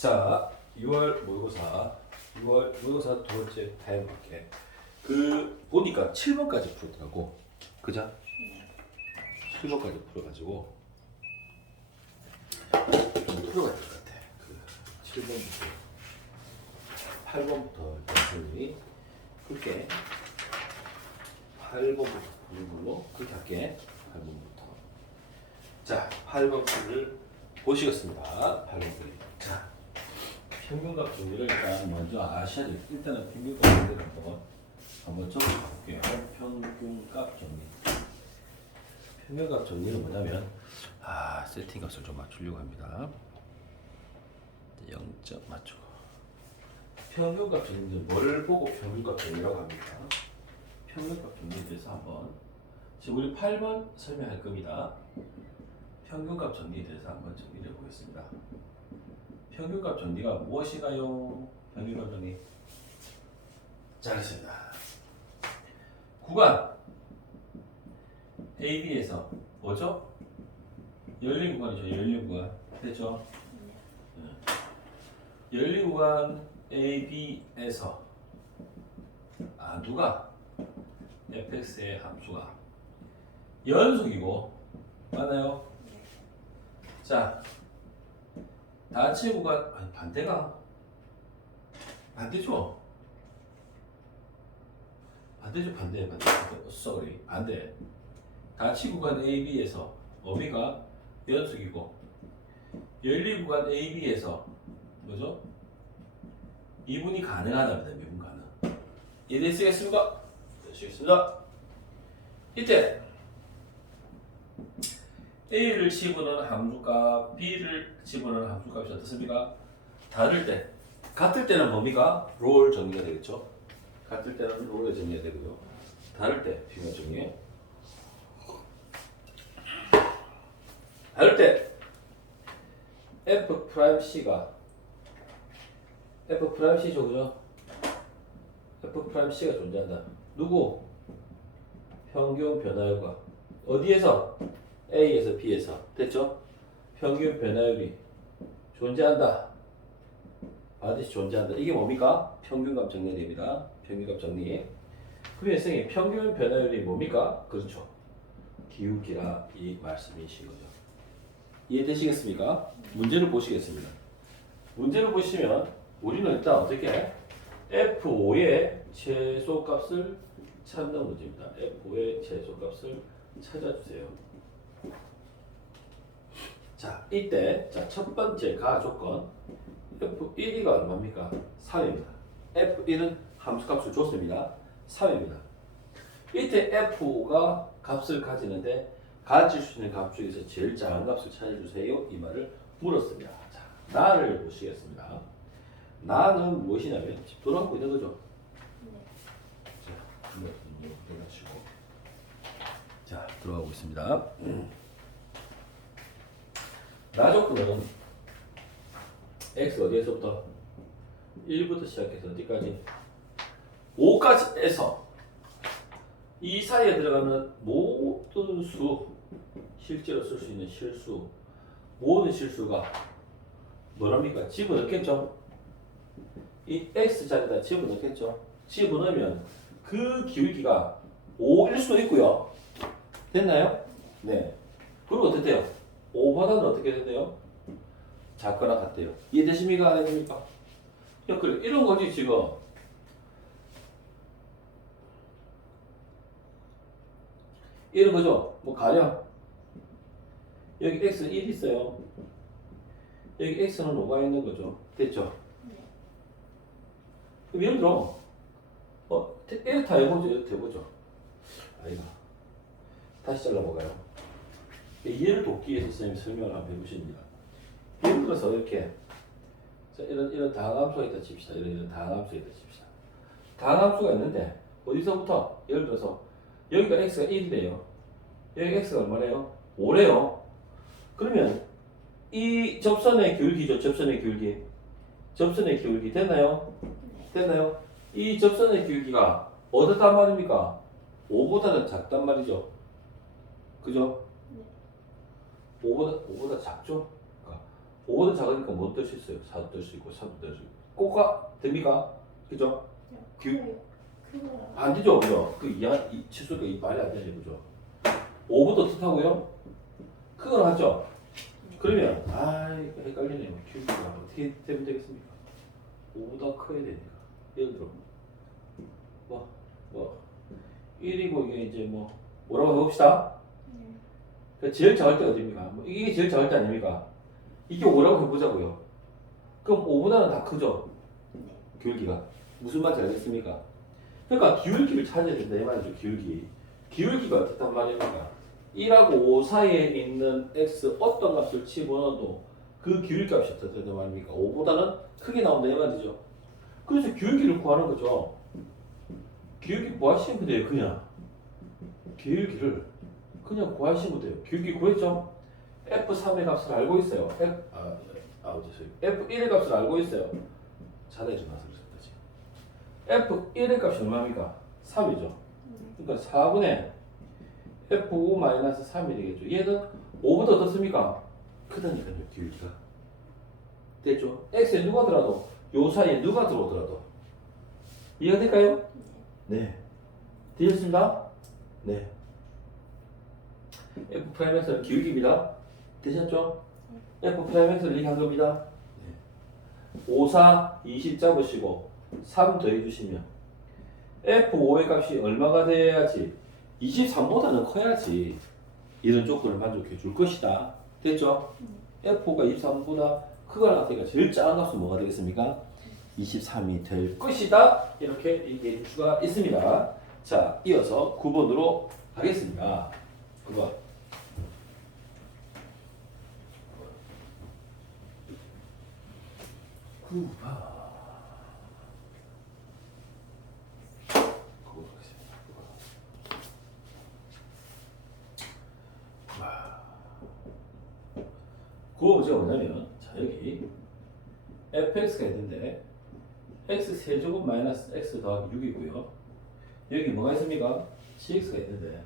자, 6월 모의고사 두 번째 타임 할게. 보니까 7번까지 풀었더라고. 그죠? 7번까지 풀어가지고 좀 풀어가야 될 것 같아. 7번부터 8번부터 열심히 그렇게 8번부터 푸는 걸로 그렇게 할게. 8번부터. 자, 8번 풀을 보시겠습니다. 8번 풀. 자, 평균값 정리를 일단 먼저 아셔야 돼요. 일단은 평균값 정리를 한번 적어볼게요. 평균값 정리. 평균값 정리는 뭐냐면 세팅값을 좀 맞추려고 합니다. 0점 맞추고. 평균값 정리는 뭘 보고 평균값 정리라고 합니까? 평균값 정리에 대해서 한번 지금 우리 8번 설명할 겁니다. 평균값 정리에 대해서 한번 정리해 보겠습니다. 평균값 정리가 무엇인가요? 평균값 정리. 자, 알겠습니다. 구간 AB에서 뭐죠? 열린 구간이죠. 열린 구간. 됐죠? 열린 구간 AB에서 누가 fx의 함수가 연속이고 맞나요? 자, 단체 구간 반대죠? 반대. sorry, 반대. 단체 구간 AB에서 어미가 연속이고 열린 구간 AB에서 뭐죠? 미분이 가능하답니다. 미분 가능. 이해되시겠습니까? 되시겠습니다. 이때 A를 집어넣은 함수값, B를 집어넣은 함수값이 어떻습니까? 다를 때, 같을 때는 뭡니까? 롤 정리가 되겠죠? 같을 때는 롤에 정리가 되고요. 다를 때, 비교 정리. 다를 때, F'C가 F'C죠, 그죠? F'C가 존재한다. 누구? 평균 변화율과 어디에서? A에서 B에서. 됐죠? 평균 변화율이 존재한다. 반드시 존재한다. 이게 뭡니까? 평균값 정리가 됩니다. 평균값 정리. 그러면 선생님, 평균 변화율이 뭡니까? 그렇죠. 기울기라 이 말씀이신 거죠. 이해되시겠습니까? 문제를 보시겠습니다. 문제를 보시면 우리는 일단 어떻게 해? F5의 최소값을 찾는 문제입니다. F5의 최소값을 찾아주세요. 자, 이때 첫 번째 가조건 F1이 얼마입니까? 3입니다. F1은 함수값을 줬습니다. 3입니다. 이때 F가 값을 가지는데 가질 수 있는 값 중에서 제일 작은 값을 찾아주세요. 이 말을 물었습니다. 자, 나를 보시겠습니다. 나는 무엇이냐면 지금 돌아가고 있는 거죠. 자, 한번 들어가시고. 자, 들어가고 있습니다. 나 조건은 x 어디에서부터 1부터 시작해서 어디까지 5까지 해서 이 사이에 들어가는 모든 수, 실제로 쓸 수 있는 실수, 모든 실수가 뭐랍니까? 집어넣겠죠? 이 x자리에다 집어넣겠죠? 집어넣으면 그 기울기가 5일 수도 있고요. 됐나요? 네. 그리고 어떻게 돼요? 5보다는 어떻게 된대요? 작거나 같대요. 이해되십니까? 안 됩니까? 그래, 이런 거지, 지금. 이런 거죠. 뭐, 가령, 여기 x는 1 있어요. 여기 x는 5가 있는 거죠. 됐죠? 그럼 예를 들어, 이렇게 다 해보죠. 이렇게 해보죠. 아이가. 다시 잘라볼까요? 이해를 돕기 위해서 선생님이 설명을 한번 해보십니다. 예를 들어서 이렇게 이런 다항함수가 있다 칩시다. 이런 다항함수가 있다 칩시다. 다항함수가 있는데 어디서부터? 예를 들어서 여기가 x가 1이래요. 여기 x가 얼마래요? 5래요. 그러면 이 접선의 기울기죠. 접선의 기울기 됐나요? 됐나요? 이 접선의 기울기가 어떻단 말입니까? 5보다는 작단 말이죠. 그죠? 5보다 작죠? 그러니까 5보다 작으니까 못 뜰 수 있어요. 4도 뜰 수 있고 3도 뜰 수 있고. 꼭가 됩니까? 그죠? 안 되죠, 그죠? 그 이 치수가 이 말이 안 되죠, 그죠? 5보다 뜻하고요. 그건 하죠. 그러면 이거 헷갈리네요. 큐브가 어떻게 되면 되겠습니까? 5보다 커야 되니까. 예를 들어 뭐 1이고 이게 이제 뭐라고 해봅시다. 그러니까 제일 작을 때 어딥니까? 이게 제일 작을 때 아닙니까? 이게 5라고 해보자고요. 그럼 5보다는 다 크죠? 기울기가. 무슨 말인지 알겠습니까? 그러니까 기울기를 찾아야 된다 이 말이죠. 기울기가 어떻단 말입니까? 1하고 5 사이에 있는 x 어떤 값을 집어넣어도 그 기울기 값이 어떻게 된단 말입니까? 5보다는 크게 나온다 이 말이죠. 그래서 기울기를 구하는 거죠. 기울기 구하시면 돼요. 그냥 기울기를 그냥 구하시면 돼요. 기울기 구했죠? F3의 값을 알고 있어요. F1의 값을 알고 있어요. 자대지 마세요. F1의 값이 얼마입니까? 3이죠. 그러니까 4분의 F5-3이 되겠죠. 얘는 5보다 어떻습니까? 크다니까요, 기울기가. 됐죠? X에 누가 들어도, 요 사이에 누가 들어오더라도. 이해가 될까요? 네. 되셨습니다? 네. F'X는 기울기입니다. 되셨죠? F'X를 얘기한 겁니다. 네. 5, 4, 20 잡으시고 3 더해주시면 F5의 값이 얼마가 돼야지 23보다는 커야지 이런 조건을 만족해 줄 것이다. 됐죠? F5가 23보다 크거나 같으니까 제일 작은 값은 뭐가 되겠습니까? 23이 될 것이다. 이렇게 얘기해 줄 수가 있습니다. 자, 이어서 9번으로 가겠습니다. 9번. 9번. 그거 문제가 뭐냐면, 자, 여기 fx가 있는데 x 세제곱 마이너스 x 더하기 6이고요. 여기 뭐가 있습니까? cx가 있는데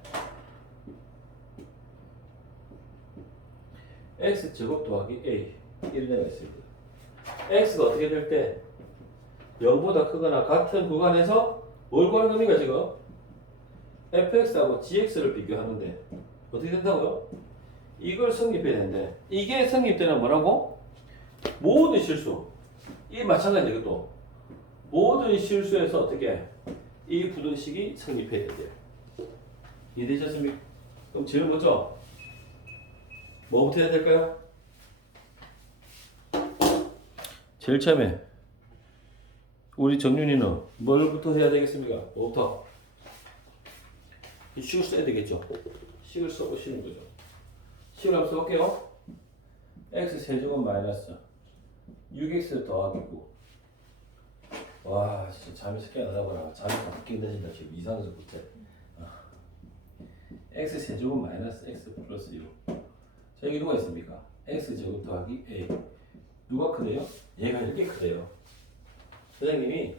x 제곱 더하기 a 이런 애가 있습니다. x가 어떻게 될 때 0보다 크거나 같은 구간에서 뭘 구하는 겁니까 지금? fx하고 gx를 비교하는데 어떻게 된다고요? 이걸 성립해야 되는데 이게 성립되는 뭐라고? 모든 실수 이 마찬가지죠. 이것도 모든 실수에서 어떻게 이 부등식이 성립해야 돼요. 이해되셨습니까? 그럼 제일 먼저 뭐부터 해야 될까요? 제일 처음에 우리 정윤이는 뭘부터 해야 되겠습니까? 뭐부터? 이 식을 써야 되겠죠. 식을 써보시는 거죠. 식을 한번 써볼게요. x 세제곱 마이너스 6x 더하기 9. 와 진짜 잠이 새끼가 나다보라. 잠이 다 바뀐다진다 지금 이상해서 못해. x 세제곱 마이너스 x 플러스 6. 자 여기 누가 있습니까? x 제곱 더하기 a. 누가 크대요? 얘가 이렇게 크대요. 선생님이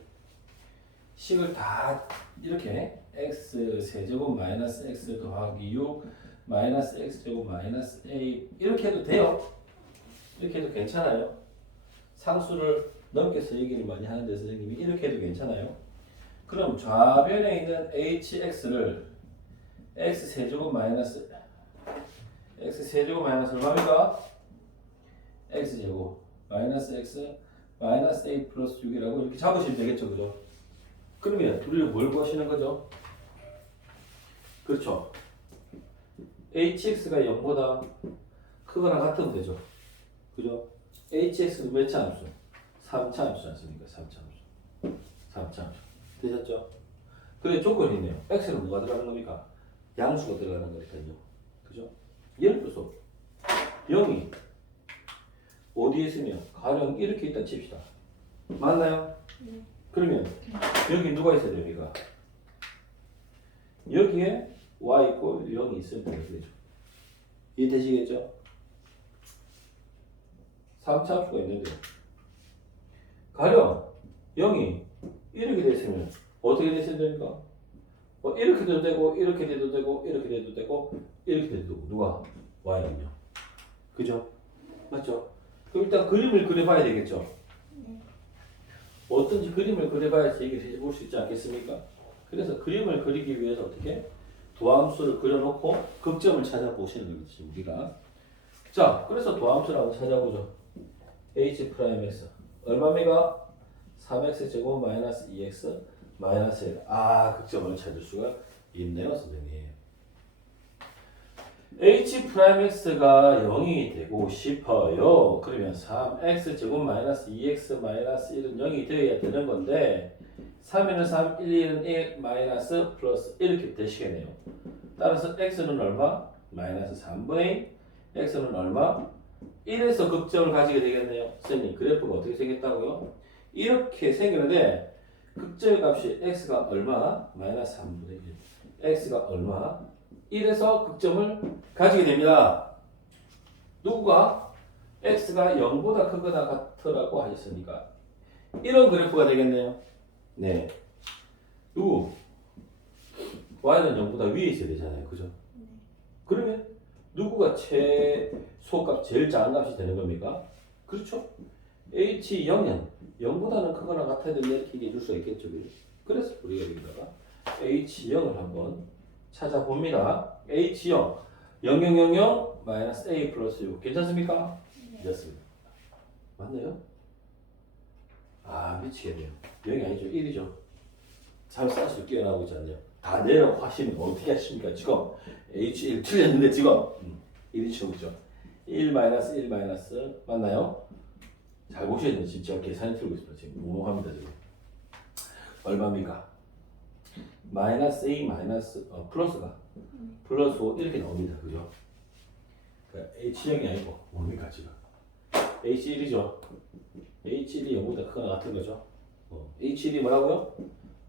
식을 다 이렇게 x 세제곱 마이너스 x 더하기 6 마이너스 x 제곱 마이너스 a 이렇게 해도 돼요. 이렇게 해도 괜찮아요. 상수를 넘겨서 얘기를 많이 하는데 선생님이 이렇게 해도 괜찮아요. 그럼 좌변에 있는 hx를 x 세제곱 마이너스 얼마입니까? x 제곱 마이너스 x 마이너스 a 플러스 6이라고 이렇게 잡으시면 되겠죠, 그죠? 그러면 둘이 뭘 구하시는 거죠? 그렇죠. hx가 0보다 크거나 같으면 되죠. 그죠? hx는 몇 차 함수? 3차 함수지 않습니까? 3차 함수. 3차 함수. 되셨죠? 그래 조건이 있네요. x는 뭐가 들어가는 겁니까? 양수가 들어가는 거니까요. 그죠? 예를 들어서 0이 어디에 있으면 가령 이렇게 있다 칩시다. 맞나요? 네. 그러면 여기 누가 있어야 됩니까? 여기에 y 있고 0이 있으면 되겠죠. 이해되시겠죠? 3차 함수가 있는데 가령 0이 이렇게 됐으면 어떻게 됐어야 됩니까? 이렇게 돼도 되고 이렇게 돼도 되고 이렇게 돼도 되고 이렇게 돼도 되고 누가? y는요. 그죠? 맞죠? 그럼 일단 그림을 그려봐야 되겠죠. 네. 어떤지 그림을 그려봐야지 얘기를 해볼 수 있지 않겠습니까? 그래서 그림을 그리기 위해서 어떻게 도함수를 그려놓고 극점을 찾아보시는 거지 우리가. 자, 그래서 도함수를 한번 찾아보죠. h'(x) 얼마입니까? 3x 제곱 마이너스 2x 마이너스 1. 아, 극점을 찾을 수가 있네요, 선생님. h'(x가 0이 되고 싶어요. 그러면 3x 제곱 마이너스 2x 마이너스 1은 0이 되어야 되는 건데 3에는 3, 1, 2는 1, 마이너스 플러스 이렇게 되시겠네요. 따라서 x는 얼마? 마이너스 3분의 x는 얼마? 1에서 극점을 가지게 되겠네요. 선생님, 그래프가 어떻게 생겼다고요? 이렇게 생기는데 극점의 값이 x가 얼마? 마이너스 3분의 1. x가 얼마? 1에서 극점을 가지게 됩니다. 누구가? x가 0보다 크거나 같으라고 하셨으니까 이런 그래프가 되겠네요. 네. 누구? y는 0보다 위에 있어야 되잖아요. 그죠? 네. 그러면 누구가 최소값 제일 작은 값이 되는 겁니까? 그렇죠? h0은 0보다는 크거나 같아야 된다 이렇게 얘기해 줄 수가 있겠죠. 그래서 우리가 여기다가 h0을 한번 찾아봅니다. h0 0000 마이너스 a 플러스 6 괜찮습니까? 네. 이렇습니다. 맞나요? 아, 미치겠네요. 0이 아니죠. 1이죠. 잘 쌀수 뛰어나오고 있지 않나요? 다 내라고 하시면 어떻게 하십니까? 지금 H1 틀렸는데 지금 1이 치우죠. 1 마이너스 1 마이너스 맞나요? 잘 보셔야 돼요. 지금 제가 계산이 틀고 있습니다. 지금 몽롱합니다. 지금 얼마입니까? 마이너스 A 마이너스 플러스가 플러스 5 이렇게 나옵니다. 그죠? 그러니까 H0이 아니고 뭡니까 지금? H1이죠. H1이 0보다 크거나 같은 거죠. H1이 뭐라고요?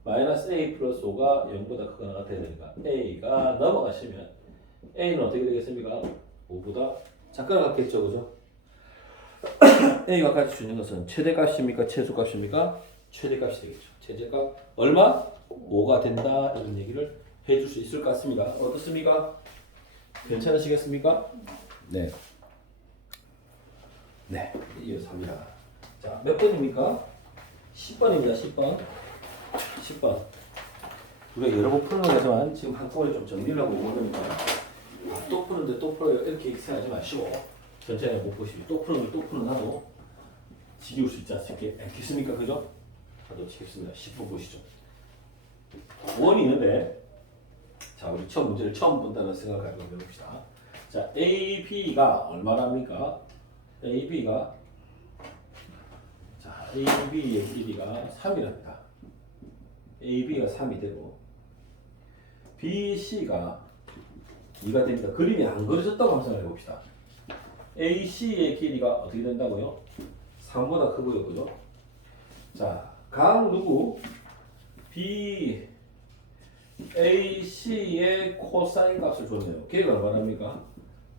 마이너스 A 플러스 5가 0보다 크거나 같아야 되니까 A가 넘어가시면 A는 어떻게 되겠습니까? 5보다 작거나 같겠죠. 그죠? A가 가질 수 있는 것은 최대값입니까? 최소값입니까? 최대값이 되겠죠. 최대값 얼마? 5가 된다 이런 얘기를 해줄 수 있을 것 같습니다. 어떻습니까? 괜찮으시겠습니까? 네. 네, 이어서 합니다. 자, 몇 번입니까? 10번입니다. 10번. 10번. 우리가 여러 번 푸는 거지만 지금 한꺼번에 좀 정리를 하고 오는 거니까 또 푸는데 또 풀어요. 이렇게 생각하지 마시고 전체를 못 보시고 또 푸는 걸 또 푸는 하도 지겨울 수 있지 않겠습니까? 그죠? 하도 치겠습니다. 10번 보시죠. 원이 있는데 자, 우리 처음 문제를 처음 본다는 생각을 가지고 해봅시다. 자, AB가 얼마랍니까? AB가 자, AB의 길이가 3이랍니다. AB가 3이 되고 BC가 2가 됩니다. 그림이 안 그려졌다고 한번 생각해 봅시다. AC의 길이가 어떻게 된다고요? 3보다 크고요. 그죠? 자, 각 누구? BAC의 코사인 값을 줬네요. 길이가 얼마랍니까?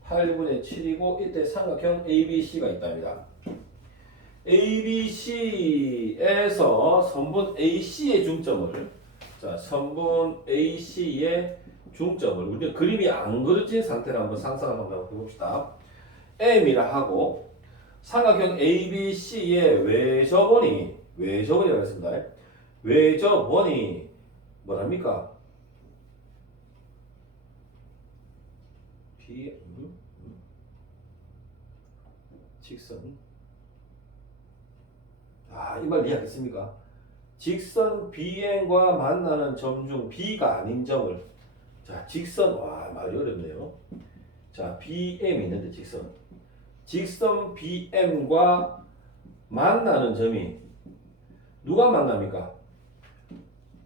8분의 7이고 이때 삼각형 ABC가 있답니다. ABC에서 선분 AC의 중점을 자, 선분 AC의 중점을 우리가 그림이 안 그려진 상태로 한번 상상을 한번 해봅시다. M이라 하고 삼각형 ABC의 외접원이라고 했습니다. 외접원이 뭐랍니까? 직선 이 말 이해하겠습니까? 직선 BN과 만나는 점 중 B가 아닌 점을 자, 직선 말이 어렵네요. 자, BM 있는데 직선 BM과 만나는 점이 누가 만납니까?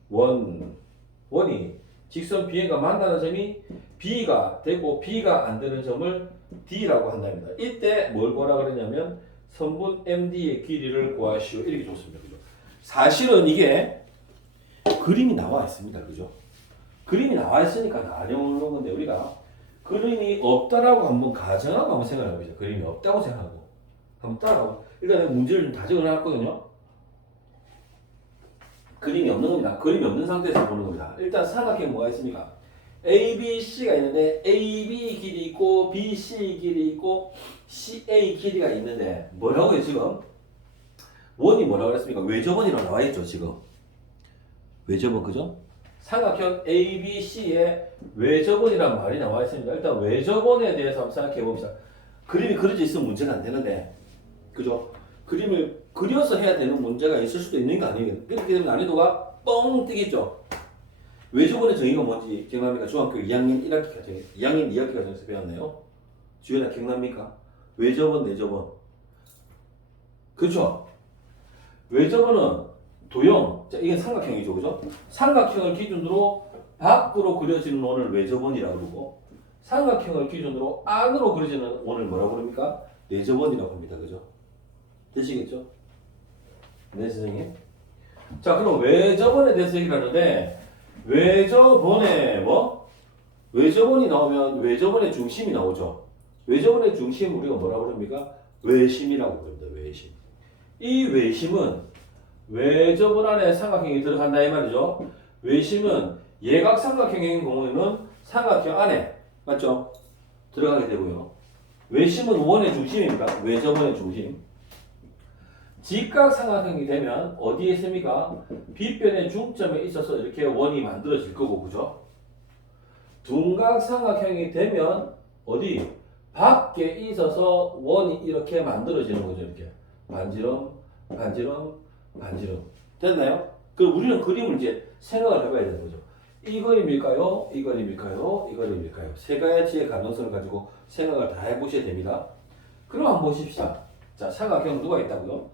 원이 직선 BM과 만나는 점이 B가 되고 B가 안 되는 점을 D라고 한답니다. 이때 뭘 구하라 그러냐면 선분 MD의 길이를 구하시오 이렇게 줬습니다. 그죠? 사실은 이게 그림이 나와 있습니다. 그죠? 그림이 나와 있으니까 나려오는 건데 우리가 그림이 없다라고 한번 가정하고 한번 생각해 보죠. 그림이 없다고 생각하고 한번 따라가고 일단 문제를 좀 다 적어놨거든요. 그림이 없는 겁니다. 그림이 없는 상태에서 보는 겁니다. 일단 삼각형 뭐가 있습니까? ABC가 있는데 AB 길이 있고 BC 길이 있고 CA 길이가 있는데 뭐라고요 지금? 원이 뭐라고 그랬습니까? 외접원이라고 나와있죠 지금. 외접원 그죠? 삼각형 ABC에 외접원이라는 말이 나와 있습니다. 일단 외접원에 대해서 한번 생각해 봅시다. 그림이 그려져 있으면 문제가 안 되는데, 그죠? 그림을 그려서 해야 되는 문제가 있을 수도 있는 거 아니에요. 이렇게 되면 난이도가 뻥 뜨겠죠. 외접원의 정의가 뭔지 기억납니까? 중학교 2학년 1학기까지, 2학년 2학기까지 배웠나요? 주연아 기억납니까? 외접원, 내접원. 그렇죠? 외접원은 도형, 자, 이게 삼각형이죠, 그죠? 삼각형을 기준으로 밖으로 그려지는 원을 외접원이라고 그러고, 삼각형을 기준으로 안으로 그려지는 원을 뭐라고 그럽니까? 내접원이라고 합니다, 그죠? 되시겠죠? 네, 선생님. 자, 그럼 외접원에 대해서 얘기를 하는데, 외접원에 뭐? 외접원이 나오면 외접원의 중심이 나오죠. 외접원의 중심 우리가 뭐라고 그럽니까? 외심이라고 그럽니다, 외심. 이 외심은 외접원 안에 삼각형이 들어간다 이 말이죠. 외심은 예각삼각형인 경우에는 삼각형 안에 맞죠? 들어가게 되고요. 외심은 원의 중심입니다. 외접원의 중심. 직각삼각형이 되면 어디에 있습니까? 빗변의 중점에 있어서 이렇게 원이 만들어질 거고 그죠? 둔각삼각형이 되면 어디? 밖에 있어서 원이 이렇게 만들어지는 거죠. 이렇게 반지름, 반지름, 반지름. 됐나요? 그럼 우리는 그림을 이제 생각을 해봐야 되는 거죠. 이 그림일까요? 이 그림일까요? 이 그림일까요? 세 가지의 가능성을 가지고 생각을 다 해보셔야 됩니다. 그럼 한번 보십시다. 자, 삼각형 누가 있다고요?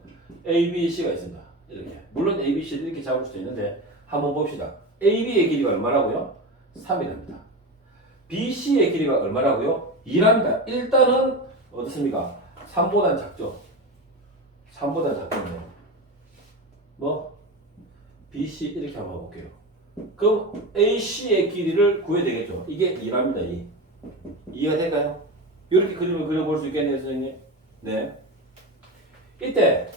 A, B, C가 있습니다. 이렇게. 물론 A, B, C를 이렇게 잡을 수도 있는데 한번 봅시다. AB의 길이가 얼마라고요? 3이랍니다. BC의 길이가 얼마라고요? 2랍니다. 일단은 어떻습니까? 3보단 작죠? 3보다 작겠네요. 뭐? BC 이렇게 한번 볼게요. 그럼 AC의 길이를 구해야 되겠죠? 이게 2랍니다. 2. 이해가 될까요? 이렇게 그림을 그려볼 수 있겠네요, 선생님. 네. 이때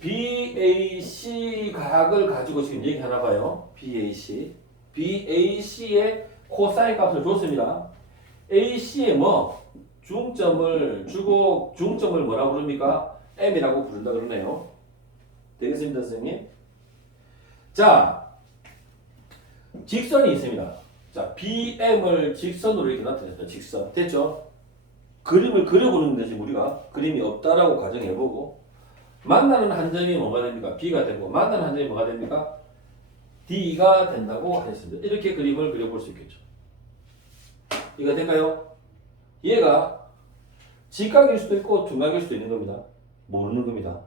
BAC 각을 가지고 지금 얘기하나 봐요. BAC의 코사인 값을 줬습니다. AC의 뭐 중점을 주고 중점을 뭐라고 부릅니까? M이라고 부른다 그러네요. 되겠습니다, 선생님? 자, 직선이 있습니다. 자, BM을 직선으로 이렇게 나타냈다. 직선. 됐죠? 그림을 그려보는 데지 우리가 그림이 없다라고 가정해보고 만나는 한 점이 뭐가 됩니까? B가 되고 만나는 한 점이 뭐가 됩니까? D가 된다고 했습니다. 이렇게 그림을 그려볼 수 있겠죠. 이해가 될까요? 얘가 직각일 수도 있고 둔각일 수도 있는 겁니다. 모르는 겁니다.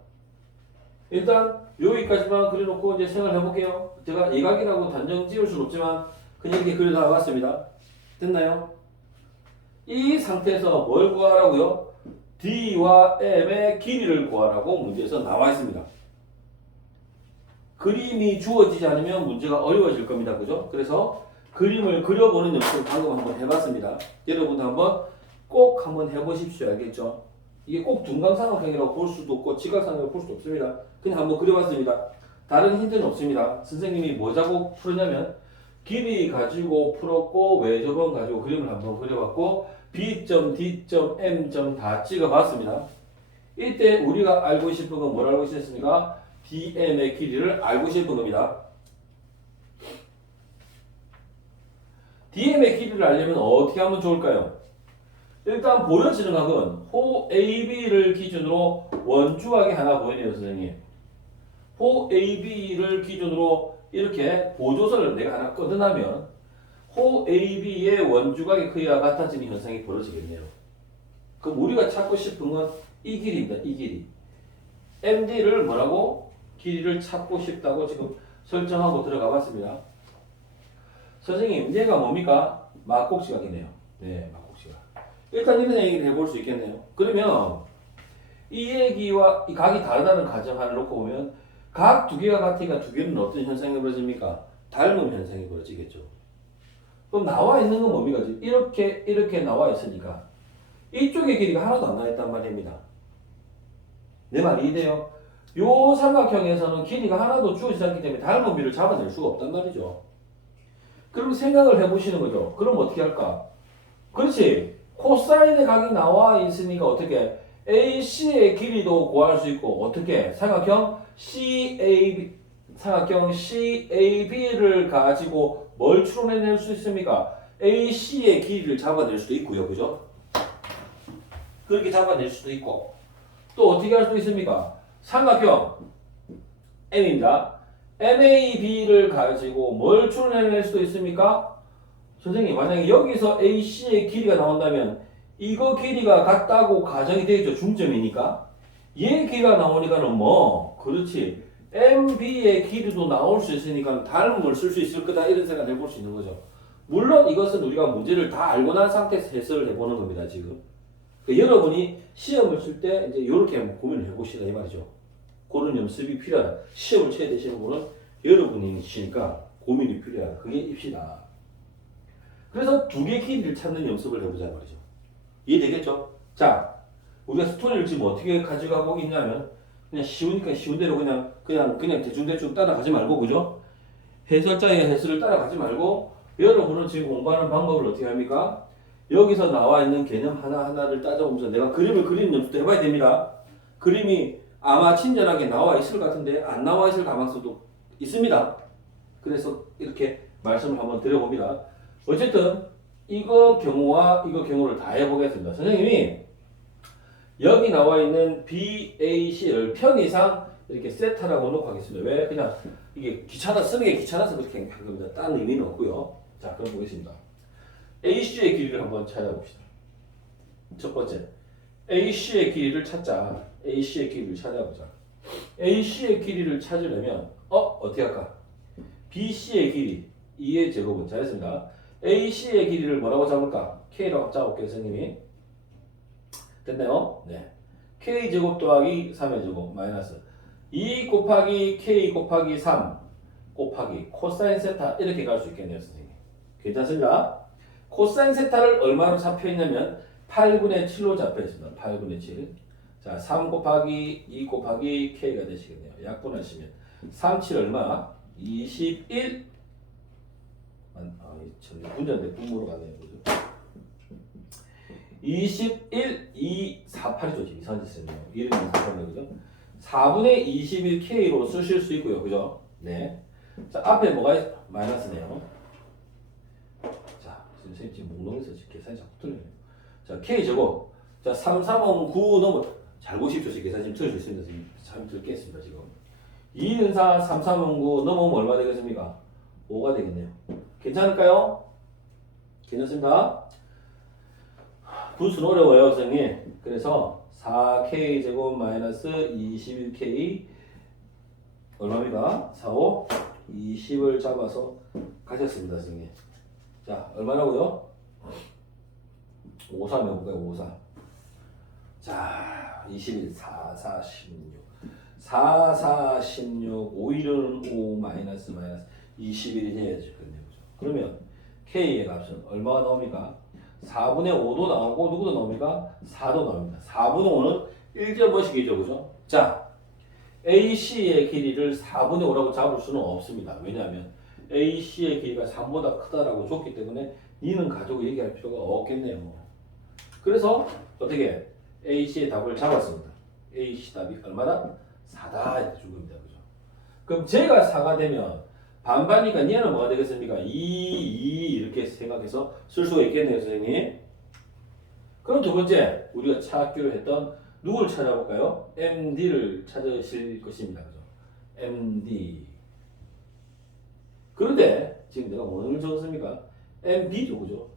일단 여기까지만 그려놓고 이제 생각을 해볼게요. 제가 예각이라고 단정 지을 수는 없지만 그냥 이렇게 그려나갔습니다. 됐나요? 이 상태에서 뭘 구하라고요? D와 M의 길이를 구하라고 문제에서 나와 있습니다. 그림이 주어지지 않으면 문제가 어려워질 겁니다. 그죠? 그래서 그림을 그려보는 연습을 방금 한번 해봤습니다. 여러분도 한번 꼭 한번 해보십시오. 알겠죠? 이게 꼭 둔각삼각형이라고 볼 수도 없고 직각삼각형이라고 볼 수도 없습니다. 그냥 한번 그려봤습니다. 다른 힌트는 없습니다. 선생님이 뭐 자고 풀었냐면 길이 가지고 풀었고 외접원 가지고 그림을 한번 그려봤고 B점, D점, M점 다 찍어봤습니다. 이때 우리가 알고 싶은 건 뭘 알고 싶습니까? DM의 길이를 알고 싶은 겁니다. DM의 길이를 알려면 어떻게 하면 좋을까요? 일단 보여지는 각은 호 AB를 기준으로 원주각이 하나 보이네요, 선생님. 호 AB를 기준으로 이렇게 보조선을 내가 하나 꺼내면 호 AB의 원주각의 크기가 같아지는 현상이 벌어지겠네요. 그럼 우리가 찾고 싶은 건 이 길이입니다. 이 길이. MD를 뭐라고? 길이를 찾고 싶다고 지금 설정하고 들어가 봤습니다. 선생님, 얘가 뭡니까? 막곡지각이네요. 네, 막곡지각. 일단 이런 얘기를 해볼 수 있겠네요. 그러면 이 얘기와 이 각이 다르다는 가정하를 놓고 보면 각 두 개가 같으니까 두 개는 어떤 현상이 벌어집니까? 닮은 현상이 벌어지겠죠. 그럼 나와 있는 건 뭡니까? 이렇게 나와 있으니까 이쪽의 길이가 하나도 안 나와 있단 말입니다. 내 말이 이해돼요? 요 삼각형에서는 길이가 하나도 주어지지 않기 때문에 닮은 비를 잡아낼 수가 없단 말이죠. 그럼 생각을 해보시는 거죠. 그럼 어떻게 할까? 그렇지. 코사인의 각이 나와 있으니까 어떻게 AC의 길이도 구할 수 있고 어떻게 삼각형 CAB를 가지고 뭘 추론해낼 수 있습니까? AC의 길이를 잡아낼 수도 있고요. 그죠? 그렇게 잡아낼 수도 있고 또 어떻게 할 수 있습니까? 삼각형 M입니다. MAB를 가지고 뭘 추론해낼 수도 있습니까? 선생님 만약에 여기서 AC의 길이가 나온다면 이거 길이가 같다고 가정이 되겠죠. 중점이니까. 얘 길이가 나오니까는 뭐 그렇지. MB의 길이도 나올 수 있으니까 닮음을 쓸 수 있을 거다 이런 생각을 해볼 수 있는 거죠. 물론 이것은 우리가 문제를 다 알고 난 상태에서 해설을 해보는 겁니다. 지금. 여러분이 시험을 칠 때 이제 이렇게 한번 고민을 해보시라 이 말이죠. 그런 연습이 필요하다. 시험을 쳐야 되시는 분은 여러분이시니까 고민이 필요하다. 그게 입시다. 그래서 두 개 길이를 찾는 연습을 해보자 말이죠. 이해되겠죠? 자, 우리가 스토리를 지금 어떻게 가져가고 있냐면 그냥 쉬우니까 쉬운 대로 그냥 대충대충 따라가지 말고 그죠? 해설자의 해설을 따라가지 말고 여러분은 지금 공부하는 방법을 어떻게 합니까? 여기서 나와 있는 개념 하나하나를 따져보면서 내가 그림을 그리는 연습도 해봐야 됩니다. 그림이 아마 친절하게 나와 있을 것 같은데 안 나와 있을 가능성도 있습니다. 그래서 이렇게 말씀을 한번 드려봅니다. 어쨌든 이거 경우와 이거 경우를 다 해보겠습니다. 선생님이 여기 나와 있는 BAC를 편의상 이렇게 세타라고 놓고 하겠습니다. 왜? 그냥 이게 쓰는 게 귀찮아서 그렇게 한 겁니다. 딴 의미는 없고요. 자, 그럼 보겠습니다. AC의 길이를 한번 찾아봅시다. 첫 번째, AC의 길이를 찾자. AC의 길이를 찾아보자. AC의 길이를 찾으려면 어떻게 할까? BC의 길이 2의 제곱은 잘했습니다. AC의 길이를 뭐라고 잡을까? K라고 잡을게요, 선생님이. 됐나요? 네. K제곱 더하기 3의 제곱 마이너스 2 곱하기 K 곱하기 3 곱하기 코사인 세타 이렇게 갈 수 있겠네요, 선생님. 괜찮습니다. 코사인 세타를 얼마로 잡혀있냐면 8분의 7로 잡혀있습니다. 8분의 7. 자, 3 곱하기 2 곱하기 K가 되시겠네요. 약분하시면 3, 7 얼마? 21 분자인데 분모로 가네요. 그죠? 21, 2, 48이죠. 지금 이상한 짓 했네요. 1, 2, 48이죠. 그죠? 4분의 21K로 쓰실 수 있고요. 그죠? 네. 자, 앞에 뭐가 마이너스네요. 자, 선생님 지금 몽롱해서 지금 계산이 자꾸 틀리네요. 자, K제곱. 자, 3, 3은 9 넘어. 잘 보십시오. 지금 계산 지금 틀릴 수 있습니다. 지금 참 들겠습니다. 지금. 2는 4, 3, 3은 9 넘으면 얼마 되겠습니까? 5가 되겠네요. 괜찮을까요? 괜찮습니다. 분수는 어려워요, 선생님. 그래서 4K 제곱 마이너스 21K 얼마입니까? 4, 5, 20을 잡아서 가졌습니다, 선생님. 자, 얼마라고요? 5, 3 해볼까요? 5, 4. 자, 21, 4, 4, 16. 4, 4, 16, 5, 1은 5, 마이너스 21이 해야지. 그러면 K의 값은 얼마가 나옵니까? 4분의 5도 나오고 누구도 나옵니까? 4도 나옵니다. 4분의 5는 1.5씩이죠. 그죠? 자, AC의 길이를 4분의 5라고 잡을 수는 없습니다. 왜냐하면 AC의 길이가 3보다 크다라고 줬기 때문에 니는 가지고 얘기할 필요가 없겠네요. 그래서 어떻게 AC의 답을 잡았습니다. AC 답이 얼마다? 4다 이렇게 준 겁니다. 그죠? 그럼 제가 4가 되면 반반이니까 얘는 뭐가 되겠습니까? 2 이렇게 생각해서 쓸 수가 있겠네요, 선생님. 그럼 두 번째, 우리가 찾기로 했던 누구를 찾아볼까요? MD를 찾으실 것입니다. 그죠? MD. 그런데 지금 내가 뭐를 적었습니까? MB죠, 그죠?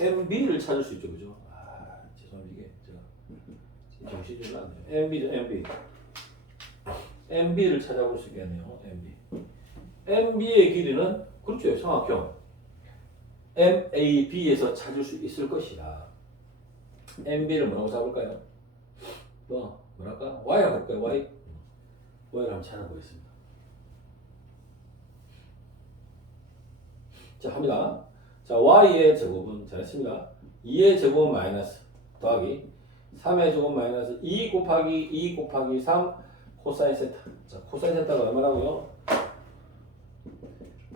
MB를 찾을 수 있죠, 그죠? 죄송합니다. 이게 제가 정신이 좀 나네요. MB죠, MB. MB를 찾아볼 수 있겠네요. MB. MB의 길이는 그렇죠. 삼각형 MAB에서 찾을 수 있을 것이다. MB를 뭐라고 잡을까요? 뭐랄까? Y라고 할까요? Y를 한번 찾아보겠습니다. 자, 합니다. 자, Y의 제곱은 잘했습니다. 2의 제곱 마이너스 더하기 3의 제곱 마이너스 2 곱하기 3 코사인 세타. 자, 코사인 세타가 얼마라고요?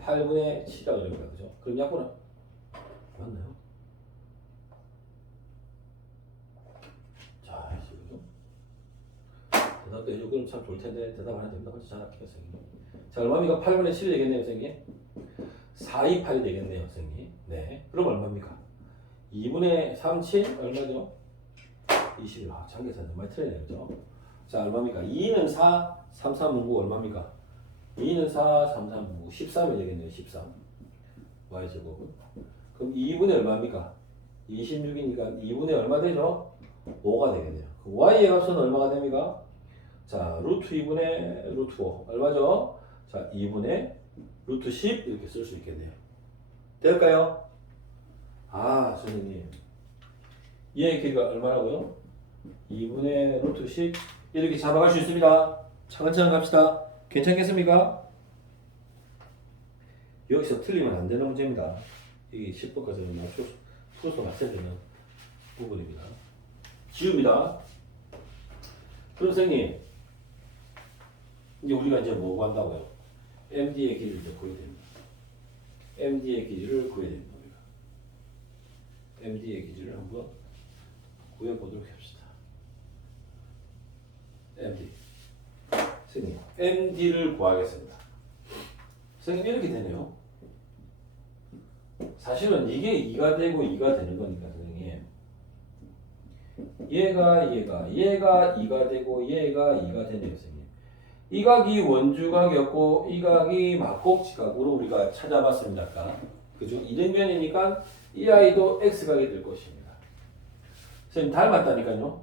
8분의 7이라고 그럽니다. 그죠? 그럼 약분은 맞나요? 자, 그죠? 대답도 해주고 참 좋을 텐데 대답 안 해도 됩니다. 혼자 잘할게요, 선생님. 자, 얼마입니까? 8분의 7이 되겠네요, 선생님. 428이 되겠네요, 선생님. 네. 그럼 얼마입니까? 2분의 3, 7 얼마죠? 20. 아, 장계산 정말 틀리네요, 그죠? 자, 얼마입니까? 2는 4, 3, 3은 9 얼마입니까? 2는 4, 3, 3은 9. 13이 되겠네요, 13. y제곱은. 그럼 2분의 얼마입니까? 26이니까 2분의 얼마 되죠? 5가 되겠네요. 그럼 y의 값은 얼마가 됩니까? 자, 루트 2분의 루트 5. 얼마죠? 자, 2분의 루트 10 이렇게 쓸 수 있겠네요. 될까요? 아, 선생님. 얘의 길이가 얼마라고요? 2분의 루트 10 이렇게 잡아갈 수 있습니다. 차근차근 갑시다. 괜찮겠습니까? 여기서 틀리면 안 되는 문제입니다. 이게 10번까지는 풀어서 맞춰야 되는 부분입니다. 지웁니다. 그럼 선생님, 이제 우리가 이제 뭐 구한다고요? MD의 길이를 이제 구해야 됩니다. MD의 길이를 구해야 됩니다. 우리가. MD의 길이를 한번 구해보도록 합시다. MD. 선생님, MD를 구하겠습니다. 선생님, 이렇게 되네요. 사실은 이게 2가 되고 2가 되는 거니까, 선생님. 얘가 2가 되고 얘가 2가 되네요, 선생님. 이 각이 원주각이었고 이 각이 막곡지각으로 우리가 찾아봤습니다. 아까. 그죠? 이등변이니까 이 아이도 x각이 될 것입니다. 선생님 닮았다니까요.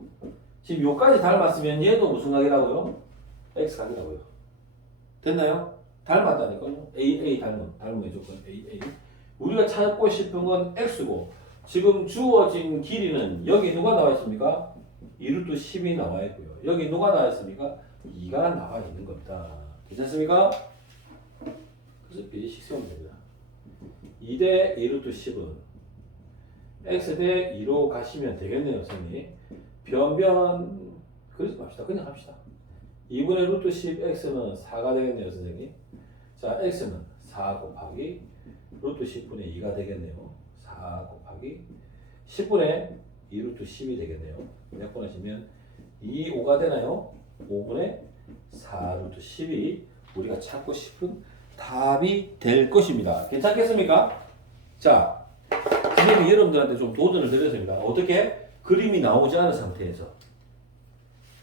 지금 요까지 닮았으면 얘도 무슨 각이라고요? x각이라고요. 됐나요? 닮았다니까요. a 닮은 조건 a. 우리가 찾고 싶은 건 x고 지금 주어진 길이는 여기 누가 나와 있습니까? 2루트 10이 나와 있고요. 여기 누가 나와 있습니까? 2가 나와 있는 겁니다. 괜찮습니까? 그래서 비례식 세우면 됩니다. 2대 2루트 10은 x 대 2로 가시면 되겠네요, 선생님. 변변 그러지 맙시다. 그냥 합시다. 2분의 루트 10 x는 4가 되겠네요, 선생님. 자, x는 4 곱하기 루트 10분의 2가 되겠네요. 4 곱하기 10분의 2 루트 10이 되겠네요. 몇 번 하시면 2, 5가 되나요? 5분의 4 루트 10이 우리가 찾고 싶은 답이 될 것입니다. 괜찮겠습니까? 자, 선생님이 여러분들한테 좀 도전을 드렸습니다. 어떻게? 그림이 나오지 않은 상태에서.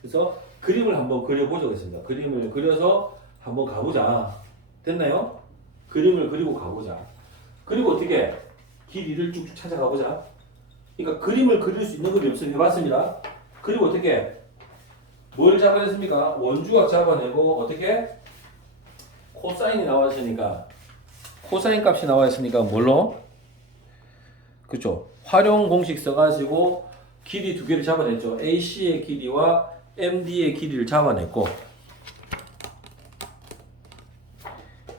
그래서 그림을 한번 그려보자고 했습니다. 그림을 그려서 한번 가보자. 됐나요? 그림을 그리고 가보자. 그리고 어떻게? 길이를 쭉쭉 찾아가보자. 그러니까 그림을 그릴 수 있는 걸 연습해봤습니다. 그리고 어떻게? 뭘 잡아냈습니까? 원주각 잡아내고 어떻게? 코사인이 나와 있으니까 코사인 값이 나와 있으니까 뭘로? 그쵸? 활용 공식 써가지고 길이 두 개를 잡아냈죠. AC의 길이와 MD의 길이를 잡아냈고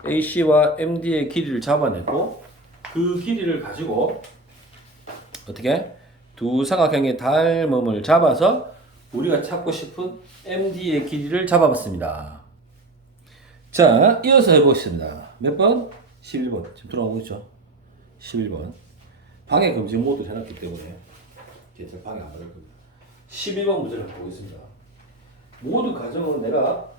AC와 MD의 길이를 잡아냈고 그 길이를 가지고 어떻게? 두 삼각형의 닮음을 잡아서 우리가 찾고 싶은 MD의 길이를 잡아봤습니다. 자, 이어서 해보겠습니다. 몇 번? 11번. 지금 들어가고 있죠? 11번. 방해 금지 모드를 해놨기 때문에 제가 방해 안 받을 겁니다. 11번 문제를 보겠습니다. 모든 과정은 내가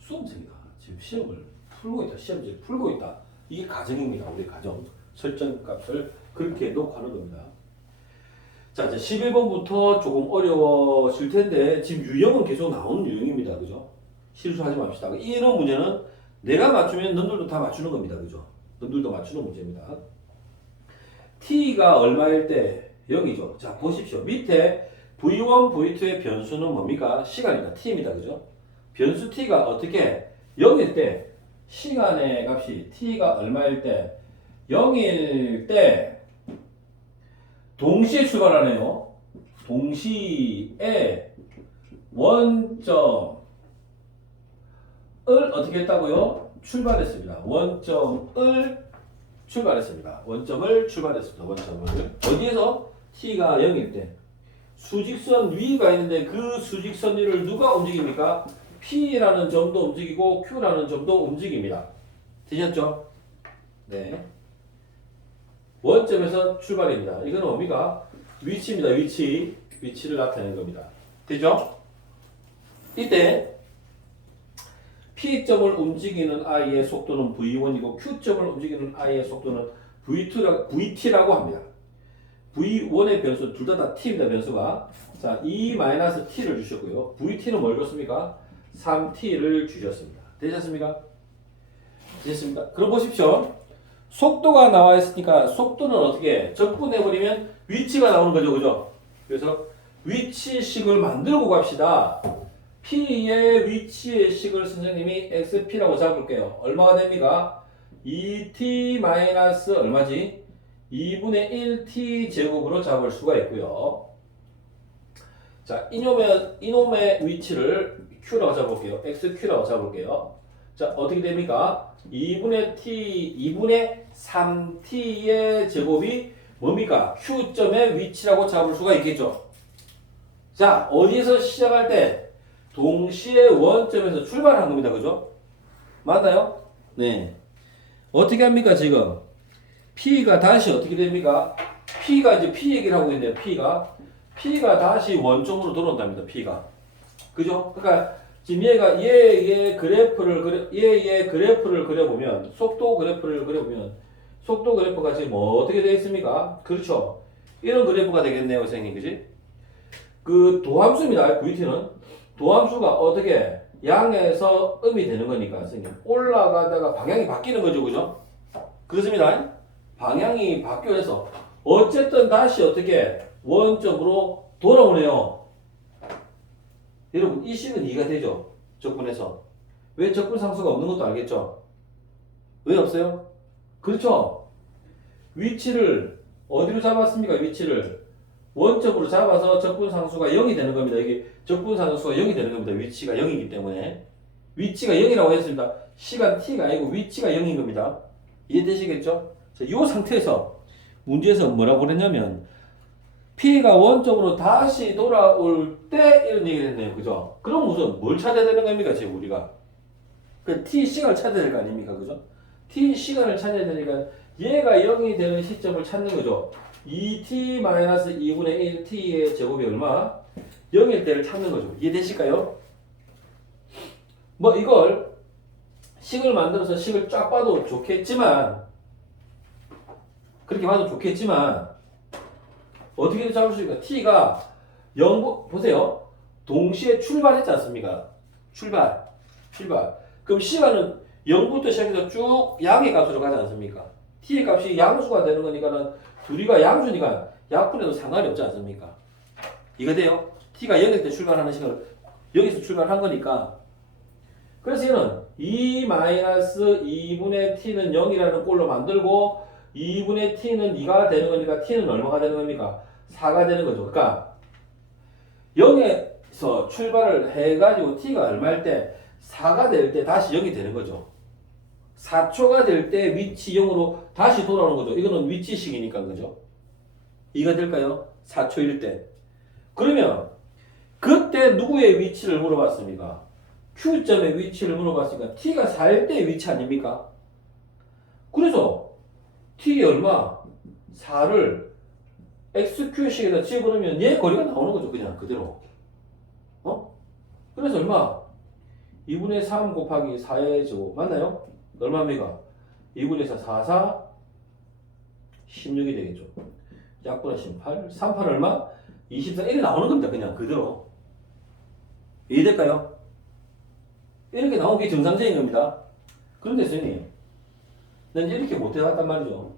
수험생이다. 지금 시험을 풀고 있다. 시험지를 풀고 있다. 이게 과정입니다. 우리 과정. 설정 값을 그렇게 놓고 하는 겁니다. 자, 이제 11번부터 조금 어려워질 텐데 지금 유형은 계속 나오는 유형입니다. 그죠? 실수하지 맙시다. 이런 문제는 내가 맞추면 너희들도 다 맞추는 겁니다. 그죠? 너희들도 맞추는 문제입니다. t가 얼마일 때 0이죠. 자, 보십시오. 밑에 v1, v2의 변수는 뭡니까? 시간입니다. t입니다. 그죠? 변수 t가 어떻게 0일 때 시간의 값이 t가 얼마일 때 0일 때 동시에 출발하네요. 동시에 원점을 어떻게 했다고요? 출발했습니다. 원점을 출발했습니다. 원점을 출발했습니다. 원점을 어디에서? t가 0일 때 수직선 위가 있는데 그 수직선 위를 누가 움직입니까? P라는 점도 움직이고 Q라는 점도 움직입니다. 되셨죠? 네. 원점에서 출발입니다. 이거는 뭡니까? 위치입니다. 위치를 나타내는 겁니다. 되죠? 이때 P점을 움직이는 I의 속도는 V1이고 Q점을 움직이는 I의 속도는 VT라고 합니다. V1의 변수 둘 다 T입니다. 변수가. 자, E-T를 주셨고요. VT는 뭘 줬습니까? 3T를 주셨습니다. 되셨습니까? 되셨습니까? 그럼 보십시오. 속도가 나와 있으니까 속도는 어떻게 적분해버리면 위치가 나오는 거죠. 그죠? 그래서 위치식을 만들고 갑시다. P의 위치의 식을 선생님이 XP라고 잡을게요. 얼마가 됩니까? 2T 마이너스 얼마지? 2분의 1T 제곱으로 잡을 수가 있고요. 자, 이놈의 위치를 Q라고 잡을게요. XQ라고 잡을게요. 자, 어떻게 됩니까? 2분의 3T의 제곱이 뭡니까? Q점의 위치라고 잡을 수가 있겠죠. 자, 어디에서 시작할 때? 동시에 원점에서 출발한 겁니다. 그죠? 맞나요? 네. 어떻게 합니까, 지금? P가 다시 어떻게 됩니까? P가 이제 P 얘기를 하고 있는데요, P가 다시 원점으로 돌아온답니다, P가. 그죠? 그러니까 지금 얘의 그래프를 그려보면, 속도 그래프가 지금 어떻게 되어 있습니까? 그렇죠. 이런 그래프가 되겠네요, 선생님. 그지? 그 도함수입니다, VT는. 도함수가 어떻게 양에서 음이 되는 거니까, 선생님. 올라가다가 방향이 바뀌는 거죠, 그죠? 그렇습니다. 방향이 바뀌어서 어쨌든 다시 어떻게 원점으로 돌아오네요. 여러분, 이 식은 이해가 되죠? 적분에서. 왜 적분상수가 없는 것도 알겠죠? 왜 없어요? 그렇죠? 위치를 어디로 잡았습니까? 위치를 원점으로 잡아서 적분상수가 0이 되는 겁니다. 이게 적분상수가 0이 되는 겁니다. 위치가 0이기 때문에. 위치가 0이라고 했습니다. 시간 t가 아니고 위치가 0인 겁니다. 이해되시겠죠? 자, 이 상태에서 문제에서 뭐라고 그랬냐면 P가 원점으로 다시 돌아올 때 이런 얘기를 했네요. 그죠? 그럼 무슨 뭘 찾아야 되는 겁니까? 지금 우리가 그 T 시간을 찾아야 될 거 아닙니까? 그죠? T 시간을 찾아야 되니까 얘가 0이 되는 시점을 찾는 거죠. 2t-2분의 1t의 제곱이 얼마? 0일 때를 찾는 거죠. 이해되실까요? 뭐 이걸 식을 만들어서 식을 쫙 봐도 좋겠지만 그렇게 봐도 좋겠지만 어떻게든 잡을 수 있을까? t가 0, 보세요. 동시에 출발했지 않습니까? 출발. 그럼 시간은 0부터 시작해서 쭉 양의 값으로 가지 않습니까? t의 값이 양수가 되는 거니까는 둘이가 양수니까 약분해도 상관이 없지 않습니까? 이거 돼요? t가 0일 때 출발하는 시간을 여기서 출발한 거니까 그래서 얘는 2-2분의 t는 0이라는 꼴로 만들고 2분의 t는 2가 되는 거니까 t는 얼마가 되는 겁니까? 4가 되는 거죠. 그러니까 0에서 출발을 해가지고 t가 얼마일 때 4가 될 때 다시 0이 되는 거죠. 4초가 될 때 위치 0으로 다시 돌아오는 거죠. 이거는 위치식이니까 그죠? 이해가 될까요? 4초일 때. 그러면 그때 누구의 위치를 물어봤습니까? Q점의 위치를 물어봤으니까 T가 4일 때의 위치 아닙니까? 그래서 T 얼마? 4를 XQ식에다 집어넣으면 얘 거리가 나오는 거죠. 그냥 그대로. 그래서 얼마? 2분의 3 곱하기 4의 제곱 맞나요? 얼마입니까? 2분의 4, 16이 되겠죠. 약분의 18, 38 얼마? 24, 이렇게 나오는 겁니다. 그냥 그대로. 이해될까요? 이렇게 나오는 게 정상적인 겁니다. 그런데 선생님, 난 이렇게 못 해봤단 말이죠.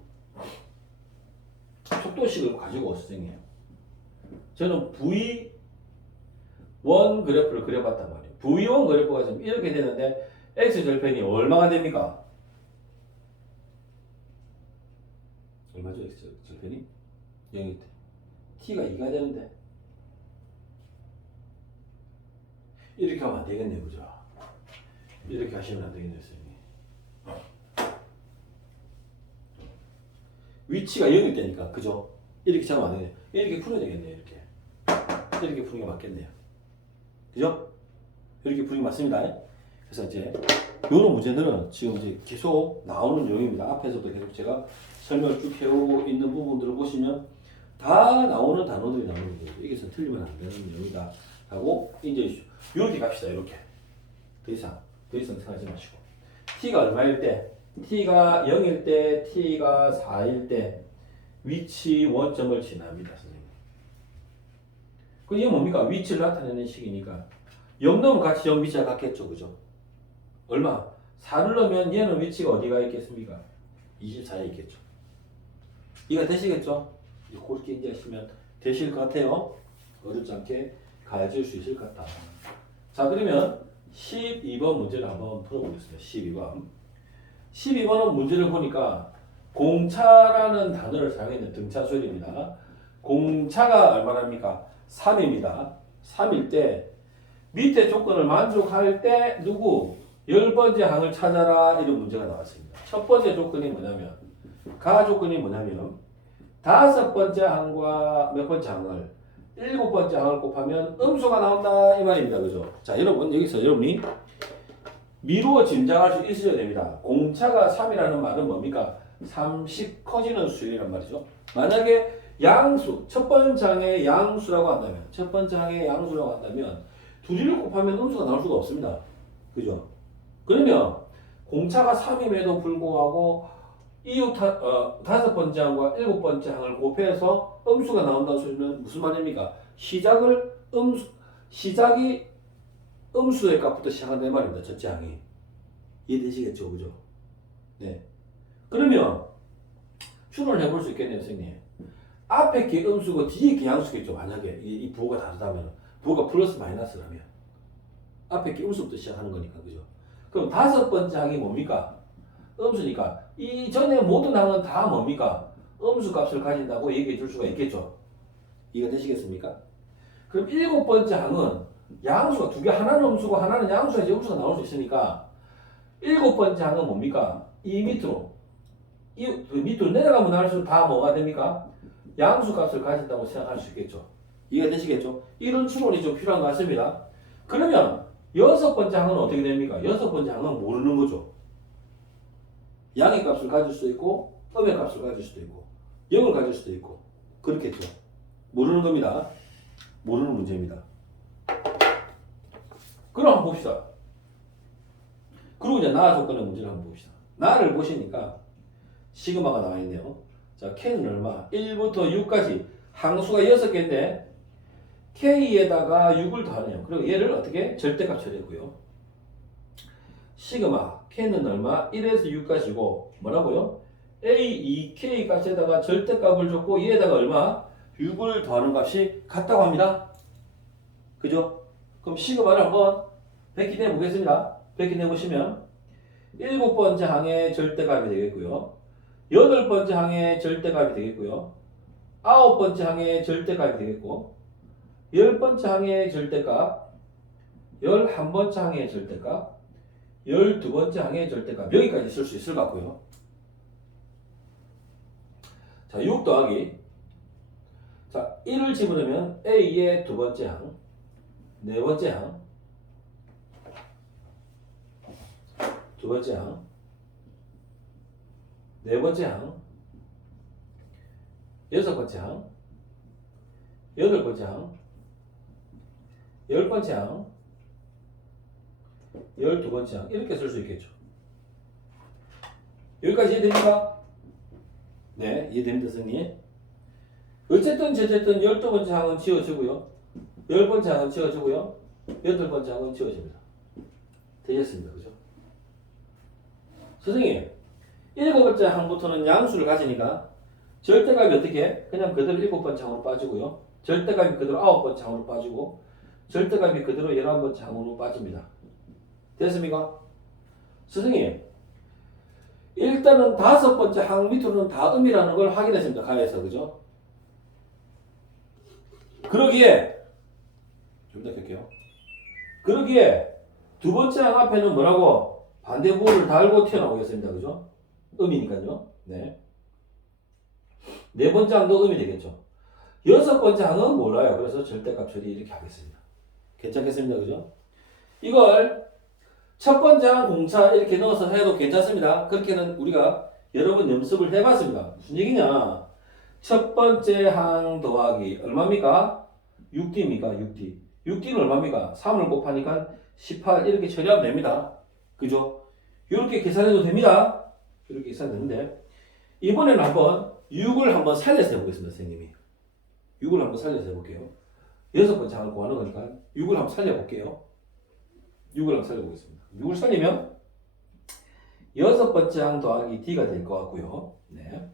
속도식을 가지고 선생님. 저는 V1 그래프를 그려봤단 말이에요. V1 그래프가 지금 이렇게 되는데 X절편이 얼마가 됩니까? 얼마죠? X절편이? 0일 때. T가 2가 되는데 이렇게 하면 안 되겠네요. 그죠? 이렇게 하시면 안 되겠네요. 선생님. 위치가 0일 때니까 그죠? 이렇게 잡으면 안 되겠네요. 이렇게 풀어야 되겠네요. 이렇게 푸는 게 맞겠네요. 그죠? 이렇게 푸는 게 맞습니다. 그래서 이제 이런 문제들은 지금 이제 계속 나오는 내용입니다. 앞에서도 계속 제가 설명을 쭉 해오고 있는 부분들을 보시면 다 나오는 단어들이 나오는 거예요. 여기서 틀리면 안 되는 내용이다 하고 이제 이렇게 갑시다. 이렇게 더 이상 생각하지 마시고 t가 얼마일 때, t가 0일 때, t가 4일 때 위치 원점을 지납니다. 선생님. 이게 뭡니까? 위치를 나타내는 식이니까 0 넣으면 같이 0 위치가 같겠죠. 그죠? 얼마? 4를 넣으면 얘는 위치가 어디가 있겠습니까? 24에 있겠죠. 이해가 되시겠죠? 그렇게 이제 하시면 되실 것 같아요. 어렵지 않게 가질 수 있을 것 같다. 자, 그러면 12번 문제를 한번 풀어보겠습니다. 12번. 12번은 문제를 보니까 공차라는 단어를 사용했는 등차수열입니다. 공차가 얼마랍니까? 3입니다. 3일 때 밑에 조건을 만족할 때 누구? 10번째 항을 찾아라 이런 문제가 나왔습니다. 첫 번째 조건이 뭐냐면 가 조건이 뭐냐면 5번째 항과 몇 번째 항을 7번째 항을 곱하면 음수가 나온다 이 말입니다. 그죠? 자, 여러분 여기서 여러분이 미루어 짐작할 수 있으셔야 됩니다. 공차가 3이라는 말은 뭡니까? 30 커지는 수열이란 말이죠. 만약에 양수, 첫 번째 항의 양수라고 한다면 두 개를 곱하면 음수가 나올 수가 없습니다. 그죠? 그러면 공차가 3임에도 불구하고 이후 5번째 항과 7번째 항을 곱해서 음수가 나온다는 소리는 무슨 말입니까? 시작이 음수의 값부터 시작한다 이 말입니다. 첫째 항이. 이해되시겠죠? 그죠? 네. 그러면 추론을 해볼 수 있겠네요, 선생님. 앞에 게 음수고 뒤에 게 양수겠죠. 만약에 이 부호가 다르다면, 부호가 플러스 마이너스라면 앞에 게 음수부터 시작하는 거니까, 그죠? 그럼 5번째 항이 뭡니까? 음수니까 이 전에 모든 항은 다 뭡니까? 음수 값을 가진다고 얘기해 줄 수가 있겠죠. 이해가 되시겠습니까? 그럼 7번째 항은 양수가 두 개, 하나는 음수고 하나는 양수가 이제 음수가 나올 수 있으니까 7번째 항은 뭡니까? 이 밑으로 내려가면 나갈수록 다 뭐가 됩니까? 양수 값을 가진다고 생각할 수 있겠죠. 이해가 되시겠죠? 이런 추론이 좀 필요한 것 같습니다. 그러면 6번째 항은 어떻게 됩니까? 6번째 항은 모르는 거죠. 양의 값을 가질 수도 있고 음의 값을 가질 수도 있고 0을 가질 수도 있고 그렇겠죠. 모르는 겁니다. 모르는 문제입니다. 그럼 한번 봅시다. 그리고 이제 나 조건의 문제를 한번 봅시다. 나를 보시니까 시그마가 나와 있네요. 자, K는 얼마? 1부터 6까지 항수가 6개인데 K에다가 6을 더하네요. 그리고 얘를 어떻게? 절대값 처리했고요. 시그마 K는 얼마? 1에서 6까지고 뭐라고요? A, 2K 값에다가 절대값을 줬고 얘에다가 얼마? 6을 더하는 값이 같다고 합니다. 그죠? 그럼 시그마를 한번 백기 내보겠습니다. 백기 내보시면 7번째 항의 절대값이 되겠고요. 8번째 항의 절대값이 되겠고요. 9번째 항의 절대값이 되겠고 10번째 항의 절대값 11번째 항의 절대값 12번째 항의 절대값 여기까지 쓸 수 있을 것 같고요. 자, 6 더하기 자, 1을 집어넣으면 A의 두 번째 항, 네 번째 항, 두 번째 항, 네 번째 항, 여섯 번째 항, 여덟 번째 항, 열 번째 항, 12번째 항 이렇게 쓸 수 있겠죠. 여기까지 이해됩니까? 네, 이해됩니다, 선생님. 어쨌든 12번째 항은 지워지고요. 10번째 항은 지워지고요. 8번째 항은 지워집니다. 되셨습니다. 그죠? 선생님, 7번째 항부터는 양수를 가지니까 절대값이 어떻게? 그냥 그대로 7번째 항으로 빠지고요. 절대값이 그대로 9번째 항으로 빠지고 절대값이 그대로 11번째 항으로 빠집니다. 됐습니까? 선생님, 일단은 5번째 항 밑으로는 다 음이라는 걸 확인했습니다. 가에서. 그죠? 그러기에 좀 더 켤게요. 그러기에 두 번째 항 앞에는 뭐라고? 반대부호를 달고 튀어나오겠습니다. 그죠? 음이니까요. 네. 네 번째 항도 음이 되겠죠. 여섯 번째 항은 몰라요. 그래서 절대값 처리 이렇게 하겠습니다. 괜찮겠습니다. 그죠? 이걸 첫 번째 항 공차 이렇게 넣어서 해도 괜찮습니다. 그렇게는 우리가 여러 번 연습을 해봤습니다. 무슨 얘기냐? 첫 번째 항 더하기 얼마입니까? 6D입니까? 6D. 6D는 얼마입니까? 3을 곱하니까 18 이렇게 처리하면 됩니다. 그죠? 이렇게 계산해도 됩니다. 이렇게 계산해도 되는데 이번에는 한번 6을 한번 살려서 해보겠습니다. 선생님이. 6을 한번 살려서 해볼게요. 여섯 번째 항을 구하는 거니까 6을 한번 살려볼게요. 6을 한번 살려보겠습니다. 6을 살리면 여섯 번째 항 더하기 D가 될 것 같고요. 네.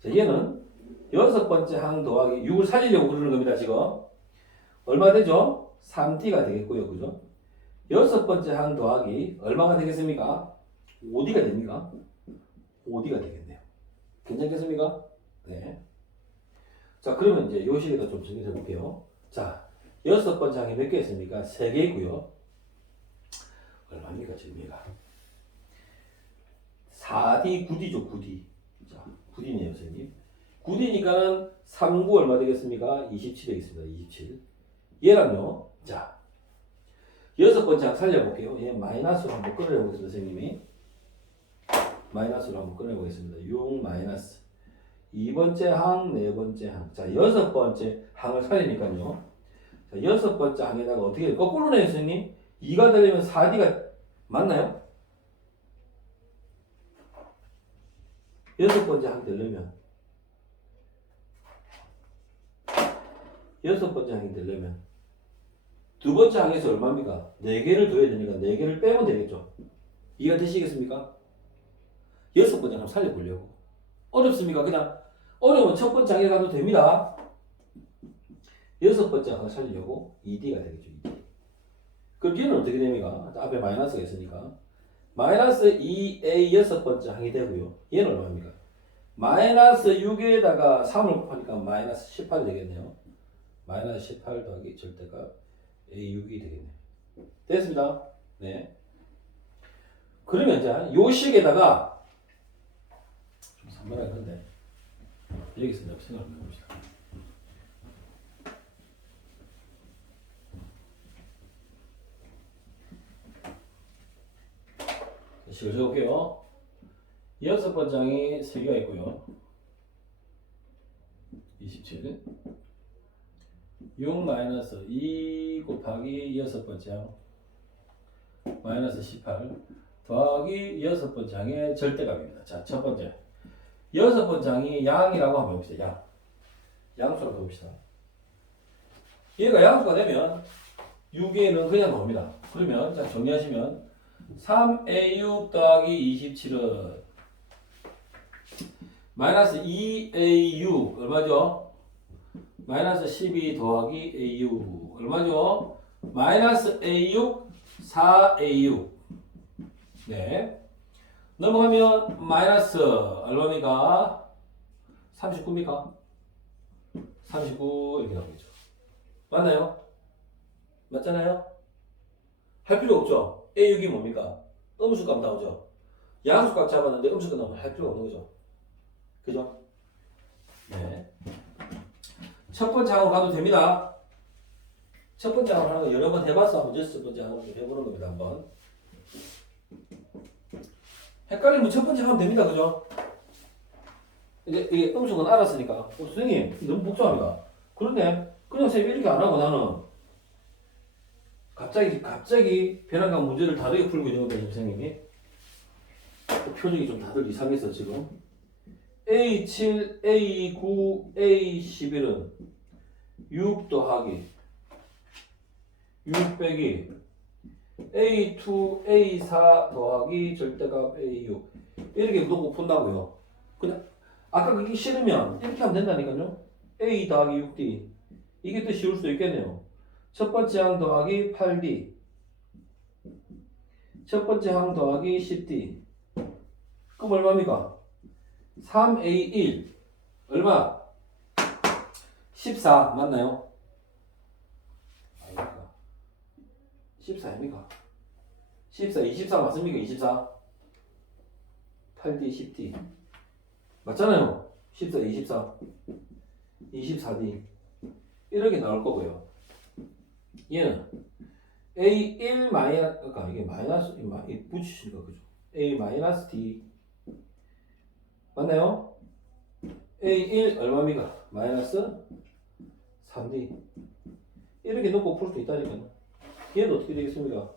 자, 얘는 여섯 번째 항 더하기 6을 살리려고 그러는 겁니다. 지금 얼마 되죠? 3D가 되겠고요. 그죠? 여섯 번째 항 더하기 얼마가 되겠습니까? 5D가 됩니까? 5D가 되겠네요. 괜찮겠습니까? 네. 자, 그러면 이제 요 식에다 좀 정리해 볼게요. 자, 여섯 번째 항이 몇 개 있습니까? 3개 있고요. 얼마입니까, 지금 얘가? 4D, 9D죠, 9D. 자, 9D네요, 선생님. 9D니까는 3, 9 얼마 되겠습니까? 27 되겠습니다, 27. 얘랑요, 자, 여섯 번째 항 살려볼게요. 얘 마이너스로 한번 끊어내보겠습니다, 선생님이. 마이너스로 한번 끊어내보겠습니다. 6 마이너스. 2번째 항, 네 번째 항. 자, 여섯 번째 항을 살리니까요. 자, 여섯 번째 항에다가 어떻게, 거꾸로 내요, 선생님? 2가 되려면 4D가 맞나요? 여섯 번째 항 되려면 여섯 번째 항이 되려면 두 번째 항에서 얼마입니까? 4개를 둬야 되니까 4개를 빼면 되겠죠. 이해가 되시겠습니까? 여섯 번째 항 살려보려고. 어렵습니까? 그냥 어려우면 첫 번째 항에 가도 됩니다. 여섯 번째 항을 살리려고 2D가 되겠죠. 2D. 그럼 얘는 어떻게 됩니까? 앞에 마이너스가 있으니까 마이너스 2A 여섯 번째 항이 되고요. 얘는 얼마입니까? 마이너스 6에다가 3을 곱하니까 마이너스 18이 되겠네요. 마이너스 18 더하기 절대값 A6이 되겠네요. 됐습니다. 네. 그러면 이제 요 식에다가 좀 산만하긴 한데 여기서 내가 생각을 해봅시다. 식을 적을게요. 여섯 번째 항이 3개가 있고요. 27 6 마이너스 2 곱하기 여섯 번째 항 마이너스 18 더하기 여섯 번째 항의 절대값입니다. 자, 첫 번째 여섯 번째 항이 양이라고 한번 해봅시다. 양. 양수라고 해봅시다. 얘가 양수가 되면 6에는 그냥 나옵니다. 그러면 자 정리하시면 3A6 더하기 27은 마이너스 2A6 얼마죠? 마이너스 12 더하기 A6 얼마죠? 마이너스 A6 4A6 네. 넘어가면 마이너스 얼마입니까? 39입니까? 39 이렇게 나오겠죠. 맞나요? 맞잖아요? 할 필요 없죠. A6이 뭡니까? 음수값 나오죠. 양수값 잡았는데 음수값 나오면 할 필요 없는 거죠. 그죠? 네. 첫 번째 항으로 가도 됩니다. 첫 번째 항으로 하는 거 여러 번 해봐서 한번 여섯 번째 항으로 해보는 겁니다. 한번. 헷갈리면 첫 번째 하면 됩니다. 그죠? 이제 이게 음수는 알았으니까. 선생님, 너무 복잡합니다. 그런데 그냥 쌤 이렇게 안 하고 나는 갑자기 변환각 문제를 다르게 풀고 있는 건데, 선생님이. 표정이 좀 다들 이상해서 지금. A7, A9, A11은 6 더하기 6 빼기 A2, A4 더하기 절대값 A6 이렇게 놓고 푼다고요. 그냥 아까 그게 싫으면 이렇게 하면 된다니까요. A 더하기 6D 이게 더 쉬울 수도 있겠네요. 첫 번째 항 더하기 8D 첫 번째 항 더하기 10D 그럼 얼마입니까? 3A1 얼마? 14 맞나요? 아닙니까? 14입니까? 14, 24 맞습니까? 24 8D, 10D 맞잖아요. 14, 24 24D 이렇게 나올 거고요. 얘는 A1 마이너스, 그러니까 이게 마이너스, 이 붙이시니까 그죠? A 마이너스 D. 맞나요? A1 얼마입니까? 마이너스 3D. 이렇게 놓고 풀 수 있다니까요. 얘는 어떻게 되겠습니까?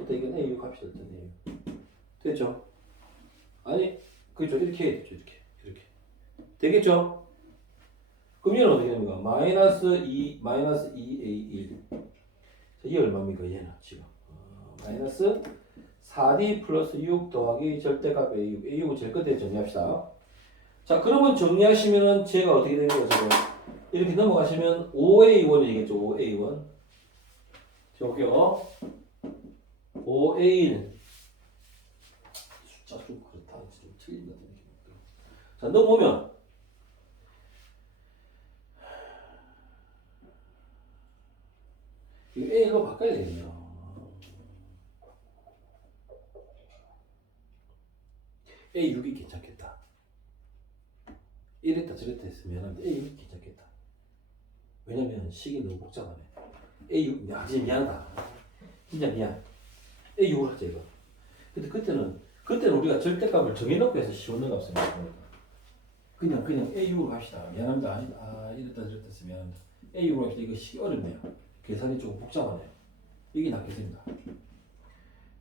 일단 이건 A6 합시다. 일단 A6. 됐죠? 아니, 그죠? 이렇게 해야 되죠. 이렇게. 되겠죠? 그럼 얘는 어떻게 됩니까? 마이너스 2A1. 이게 얼마입니까? 얘는 지금. 마이너스 4D 플러스 6 더하기 절대값 A6. A6은 제일 끝에 정리합시다. 자, 그러면 정리하시면은 제가 어떻게 되는 거죠? 이렇게 넘어가시면 5A1이 되겠죠. 5A1. 자, 볼게요. 5A1. 숫자 좀 그렇다. 좀 틀린 것 같은 느낌이 들어. 자, 넘어오면 이거 A로 바꿔야 되겠네요. A6이 괜찮겠다. 이랬다 저랬다 했으면 A6이 괜찮겠다. 왜냐면 식이 너무 복잡하네. A6, 야, 진짜 미안하다. 진짜 미안. A6을 하자, 이거. 근데 그때는 우리가 절대값을 정해놓고 해서 씌우는 거 없습니다. 그냥 A6로 갑시다. 미안합니다. 이랬다 저랬다 했으면 미안합니다. A6로 합시다. 이거 식이 어렵네요. 계산이 조금 복잡하네요. 이게 낫겠습니다.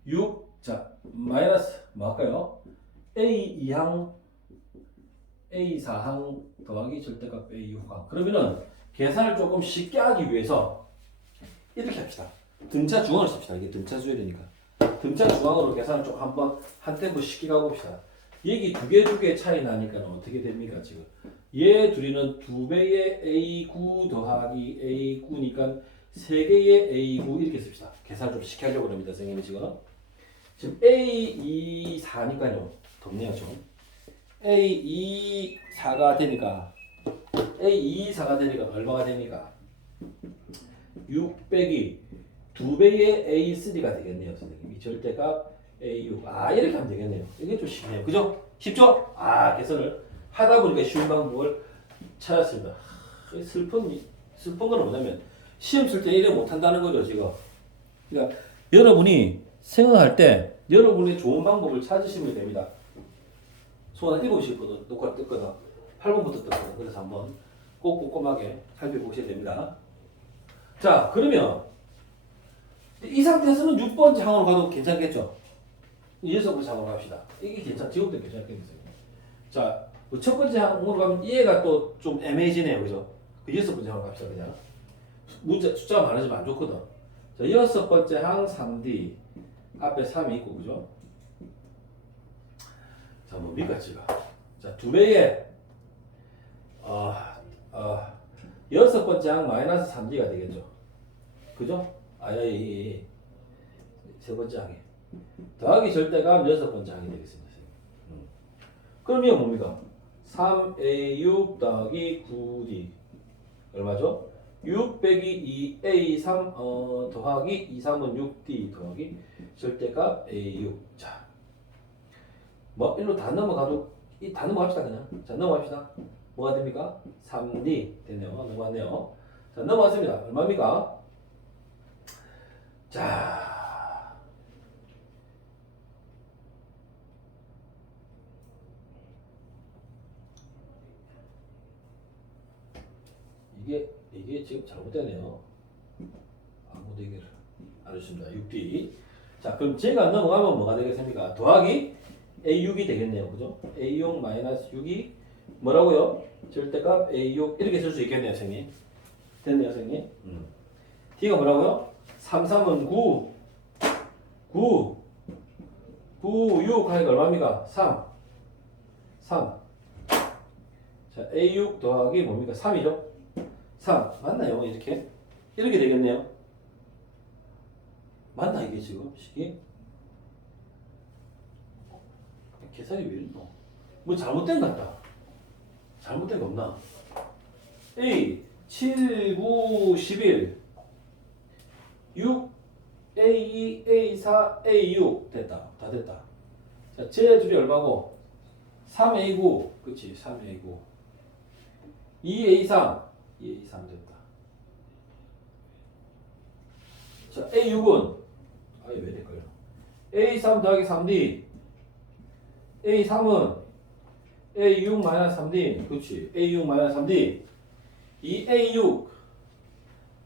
6, 자, 마이너스, 뭐 할까요? A2항, A4항 더하기 절대값 A6항. 그러면은 계산을 조금 쉽게 하기 위해서 이렇게 합시다. 등차 중앙을 씁시다. 이게 등차 수열이니까. 등차 중앙으로 계산을 좀 한 템포 쉽게 가봅시다. 여기 두 개 차이 나니까 어떻게 됩니까, 지금? 얘 둘이는 2배의 A9 더하기 A9니까 3개의 A9 이렇게 씁시다. 계산을 좀 쉽게 하려고 합니다, 선생님이 지금 A24니까요. 덥네요, 좀. A24가 되니까 얼마가 됩니까? 6 빼기 2배의 A3가 되겠네요, 선생님. 이 절대값 A6. 이렇게 하면 되겠네요. 이게 좀 쉽네요. 그죠? 쉽죠? 계산을 하다 보니까 쉬운 방법을 찾았습니다. 슬픈 건 뭐냐면, 시험 칠 때 이래 못한다는 거죠, 지금. 그러니까, 여러분이 생각할 때, 여러분이 좋은 방법을 찾으시면 됩니다. 손 한 7시부터 녹화 뜯거든. 8번부터 뜯거든. 그래서 한번 꼭 꼼꼼하게 살펴보셔야 됩니다. 자, 그러면 이 상태에서는 6번째 항으로 가도 괜찮겠죠? 6번째 항으로 갑시다. 이게 지금도 괜찮겠어요. 자, 첫 번째 항으로 가면 얘가 또 좀 애매해지네요. 그죠? 그 6번째 항으로 갑시다. 그냥. 숫자가 많아지면 안 좋거든. 자, 6번째 항 3D. 앞에 3이 있고, 그죠? 자, 뭡니까, 지금? 자, 2배의, 6번째 항 마이너스 3D가 되겠죠? 그죠? 세 번째 항이. 더하기 절대값 6번째 항이 되겠습니다. 그러면 뭡니까? 3A6 더하기 9D. 얼마죠? 6 빼기 2A3 더하기 2, 3은 6D 더하기 절대값 A6. 자, 뭐 일로 다 넘어가도 다 넘어갑시다 그냥. 자, 넘어갑시다. 뭐가 됩니까? 3D 되네요. 넘어갔네요. 자, 넘어갔습니다. 얼마입니까? 자, 이게 지금 잘못되네요. 아무도 얘기를 안 했습니다. 6D. 자, 그럼 제가 넘어가면 뭐가 되겠습니까? 더하기 A6이 되겠네요. 그죠? A6 마이너스 6이 뭐라고요? 절대값 A6 이렇게 쓸 수 있겠네요, 선생님. 됐네요, 선생님. D가 뭐라고요? 3, 3은 9. 6 하니까 얼마입니까? 3. 자, A6 더하기 뭡니까? 3이죠? 3. 맞나요? 이렇게 되겠네요. 맞나, 이게 지금? 식이? 계산이 왜 이러노? 뭐 잘못된 것 같다. 잘못된 거 없나? A 7, 9, 11 6 A2, A4, A6 됐다. 다 됐다. 자, 제 둘이 얼마고? 3A9 그치 3A9 2A3 2A3 됐다. 자, A6은 아예 왜 될까요? A3 더하기 3D. A3은 A6 마이너스 3D. 그렇지. A6 마이너스 3D. 이 A6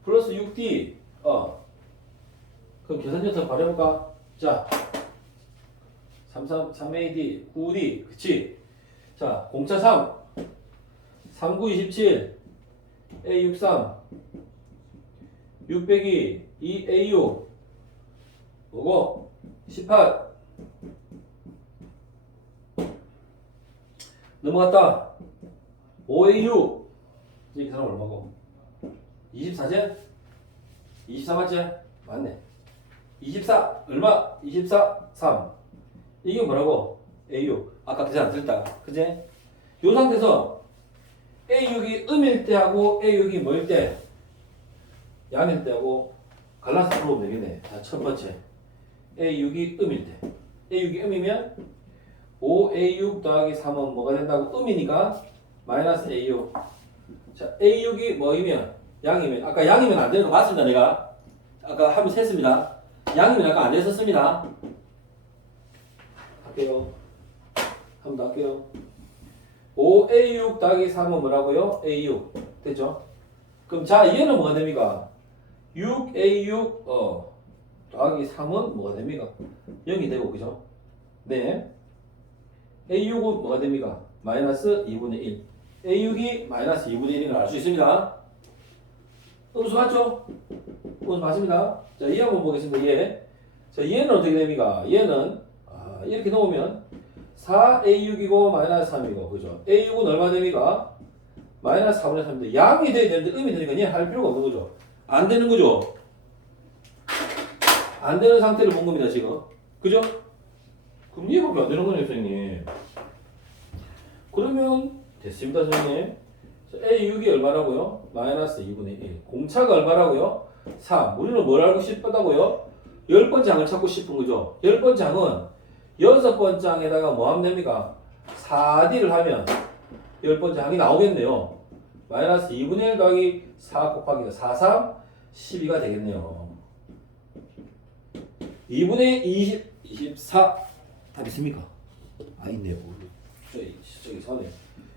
플러스 6D. 그럼 계산전선 발해볼까? 자, 3AD, 9D. 그치? 자, 공차 3. 39, 27. A63. 602. 2A6. 뭐고? 18. 넘어갔다. 5A6. 이 사람 얼마고? 24제? 24 맞지? 맞네. 24 얼마? 24 3. 이게 뭐라고? A6. 아까 계산 안 틀렸다. 그지? 요 상태에서 A6이 음일 때하고 A6이 뭐일 때? 양일 때하고 갈라서 풀어보면 되겠네. 자, 첫 번째. A6이 음일 때. A6이 음이면 5A6 더하기 3은 뭐가 된다고? 음이니까 마이너스 A6. 자, A6이 뭐이면? 양이면. 아까 양이면 안 되는 거 봤습니다. 내가. 아까 한번 셌습니다. 양이면 아까 안 됐었습니다. 할게요. 한 번 더 할게요. 5A6 더하기 3은 뭐라고요? A6. 됐죠? 그럼 자, 얘는 뭐가 됩니까? 6A6 더하기 3은 뭐가 됩니까? 0이 되고, 그죠? 네. A6은 뭐가 됩니까? 마이너스 2분의 1. A6이 마이너스 2분의 1인 걸 알 수 있습니다. 음수 맞죠? 음수 맞습니다. 자, 얘 한번 보겠습니다. 얘. 자, 얘는 어떻게 됩니까? 얘는 이렇게 넣으면 4A6이고 마이너스 3이고, 그죠? A6은 얼마 됩니까? 마이너스 4분의 3인데 양이 돼야 되는데 음이 되니까 얘 할 필요가 없는 거죠. 안 되는 거죠. 안 되는 상태를 본 겁니다, 지금. 그죠? 그럼 얘밖에 안 되는 거네요, 선생님. 그러면 됐습니다, 선생님. A6이 얼마라고요? 마이너스 2분의 1. 공차가 얼마라고요? 3. 우리는 뭘 알고 싶다고요? 10번째 항을 찾고 싶은 거죠. 10번째 항은 6번째 항에다가 뭐 하면 됩니까? 4D를 하면 10번째 항이 나오겠네요. 마이너스 2분의 1 더하기 4 곱하기 4, 3, 12가 되겠네요. 2분의 20, 24. 답 있습니까? 아, 있네요. 저기 서네.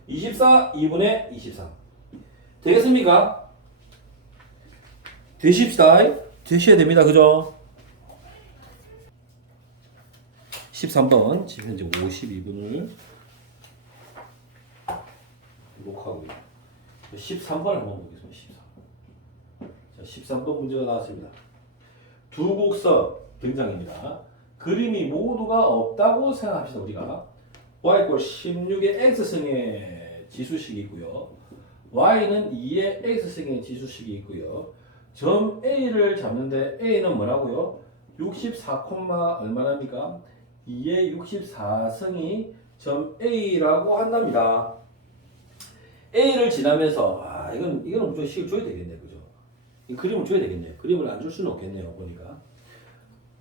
24, 2분의 23. 되겠습니까? 되십시다. 되셔야 됩니다. 그죠? 13번. 지금 현재 52분을 녹화하고 있습니다. 13번 한번 보겠습니다. 13번 문제가 나왔습니다. 두 곡선 등장입니다. 그림이 모두가 없다고 생각합시다. 우리가 y = 16의 x승의 지수식이 있고요. y는 2의 x승의 지수식이 있고요. 점 A를 잡는데 A는 뭐라고요? 64, 얼마랍니까? 2의 64승이 점 A라고 한답니다. A를 지나면서 이거는 무조건 식을 줘야 되겠네, 그죠? 이 그림을 줘야 되겠네요. 그림을 안 줄 수는 없겠네요, 보니까.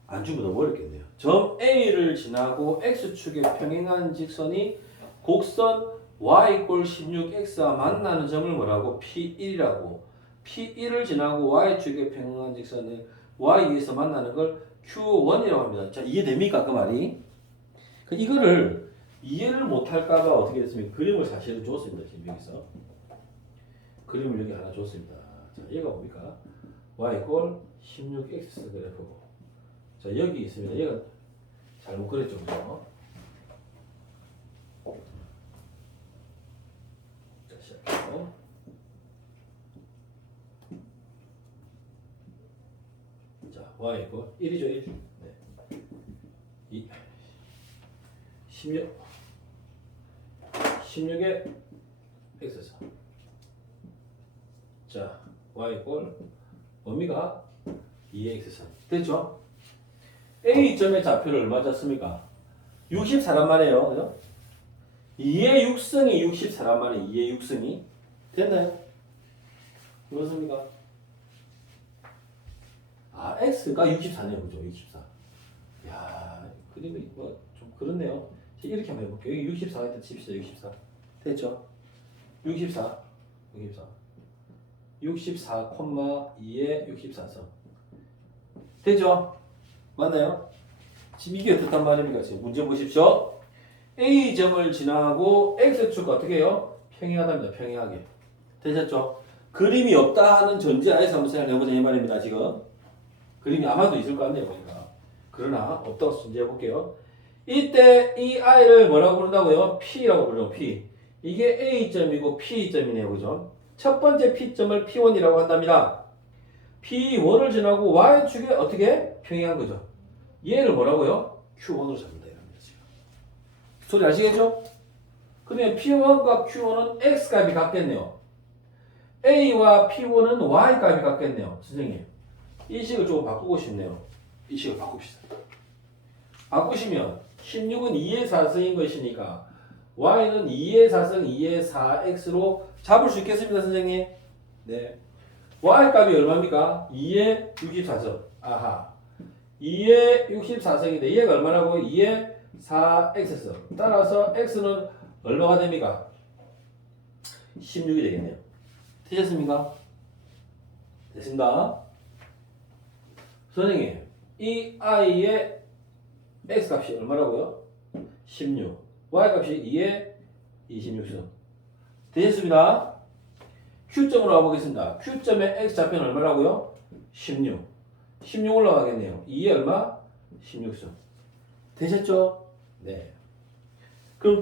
안 주면 너무 어렵겠네요. 점 A를 지나고 X축에 평행한 직선이 곡선 y = 16x와 만나는 점을 뭐라고? P1이라고. P1을 지나고 Y축에 평행한 직선을 Y에서 만나는 걸 Q1이라고 합니다. 자, 이해됩니까? 그 말이? 이거를 이해를 못할까봐 어떻게 했습니까? 그림을 사실은 줬습니다. 지금 여기서. 그림을 여기 하나 줬습니다. 자, 얘가 뭡니까? Y = 16x 그래프고. 자, 여기 있습니다. 얘가 잘못 그렸죠. 그죠? 자, 시작해요. 자, y = 1이죠, 1. 네. 2. 16에 x선. 자, y = 뭡니까? 2의 x선. 됐죠? A점의 좌표를 얼마 줬습니까? 64란 말이에요. 그죠? 2의 6승이 64란 말이에요. 2의 6승이. 됐나요? 그렇습니까? x가 64네요. 그죠? 64. 야, 그림이 좀 그렇네요. 이렇게 한번 해볼게요. 여기 64가 일단 칩시다. 64. 됐죠? 64. 64, 2의 64선. 되죠? 맞나요? 지금 이게 어떻단 말입니까? 지금 문제 보십시오. A점을 지나고 X축과 어떻게 해요? 평행하답니다. 평행하게. 되셨죠? 그림이 없다 하는 전제하에서 한번 생각해 보자 이 말입니다. 지금 그림이 아마도 있을 것 같네요. 보니까. 그러나 없다고 전제해 볼게요. 이때 이 I를 뭐라고 부른다고요? P라고 부르죠. P. 이게 A점이고 P점이네요. 그죠? 첫 번째 P점을 P1이라고 한답니다. P1을 지나고 Y축에 어떻게? 평행한 거죠. 얘를 뭐라고요? Q1으로 잡는다. 소리 아시겠죠? 그러면 P1과 Q1은 X값이 같겠네요. A와 P1은 Y값이 같겠네요. 선생님. 이 식을 조금 바꾸고 싶네요. 이 식을 바꿉시다. 바꾸시면 16은 2의 4승인 것이니까 Y는 2의 4승 2의 4X로 잡을 수 있겠습니다. 선생님. 네. Y값이 얼마입니까? 2의 64승. 아하. 2의 64승인데 얘가 얼마라고? 2의 4x 따라서 x는 얼마가 됩니까? 16이 되겠네요. 되셨습니까? 됐습니다. 선생님, 이 i의 x값이 얼마라고요? 16. y값이 2의 26승. 되셨습니다. q점으로 가보겠습니다. q점의 x좌표는 얼마라고요? 16. 16 올라가겠네요. 2의 얼마? 16승. 되셨죠? 네. 그럼 또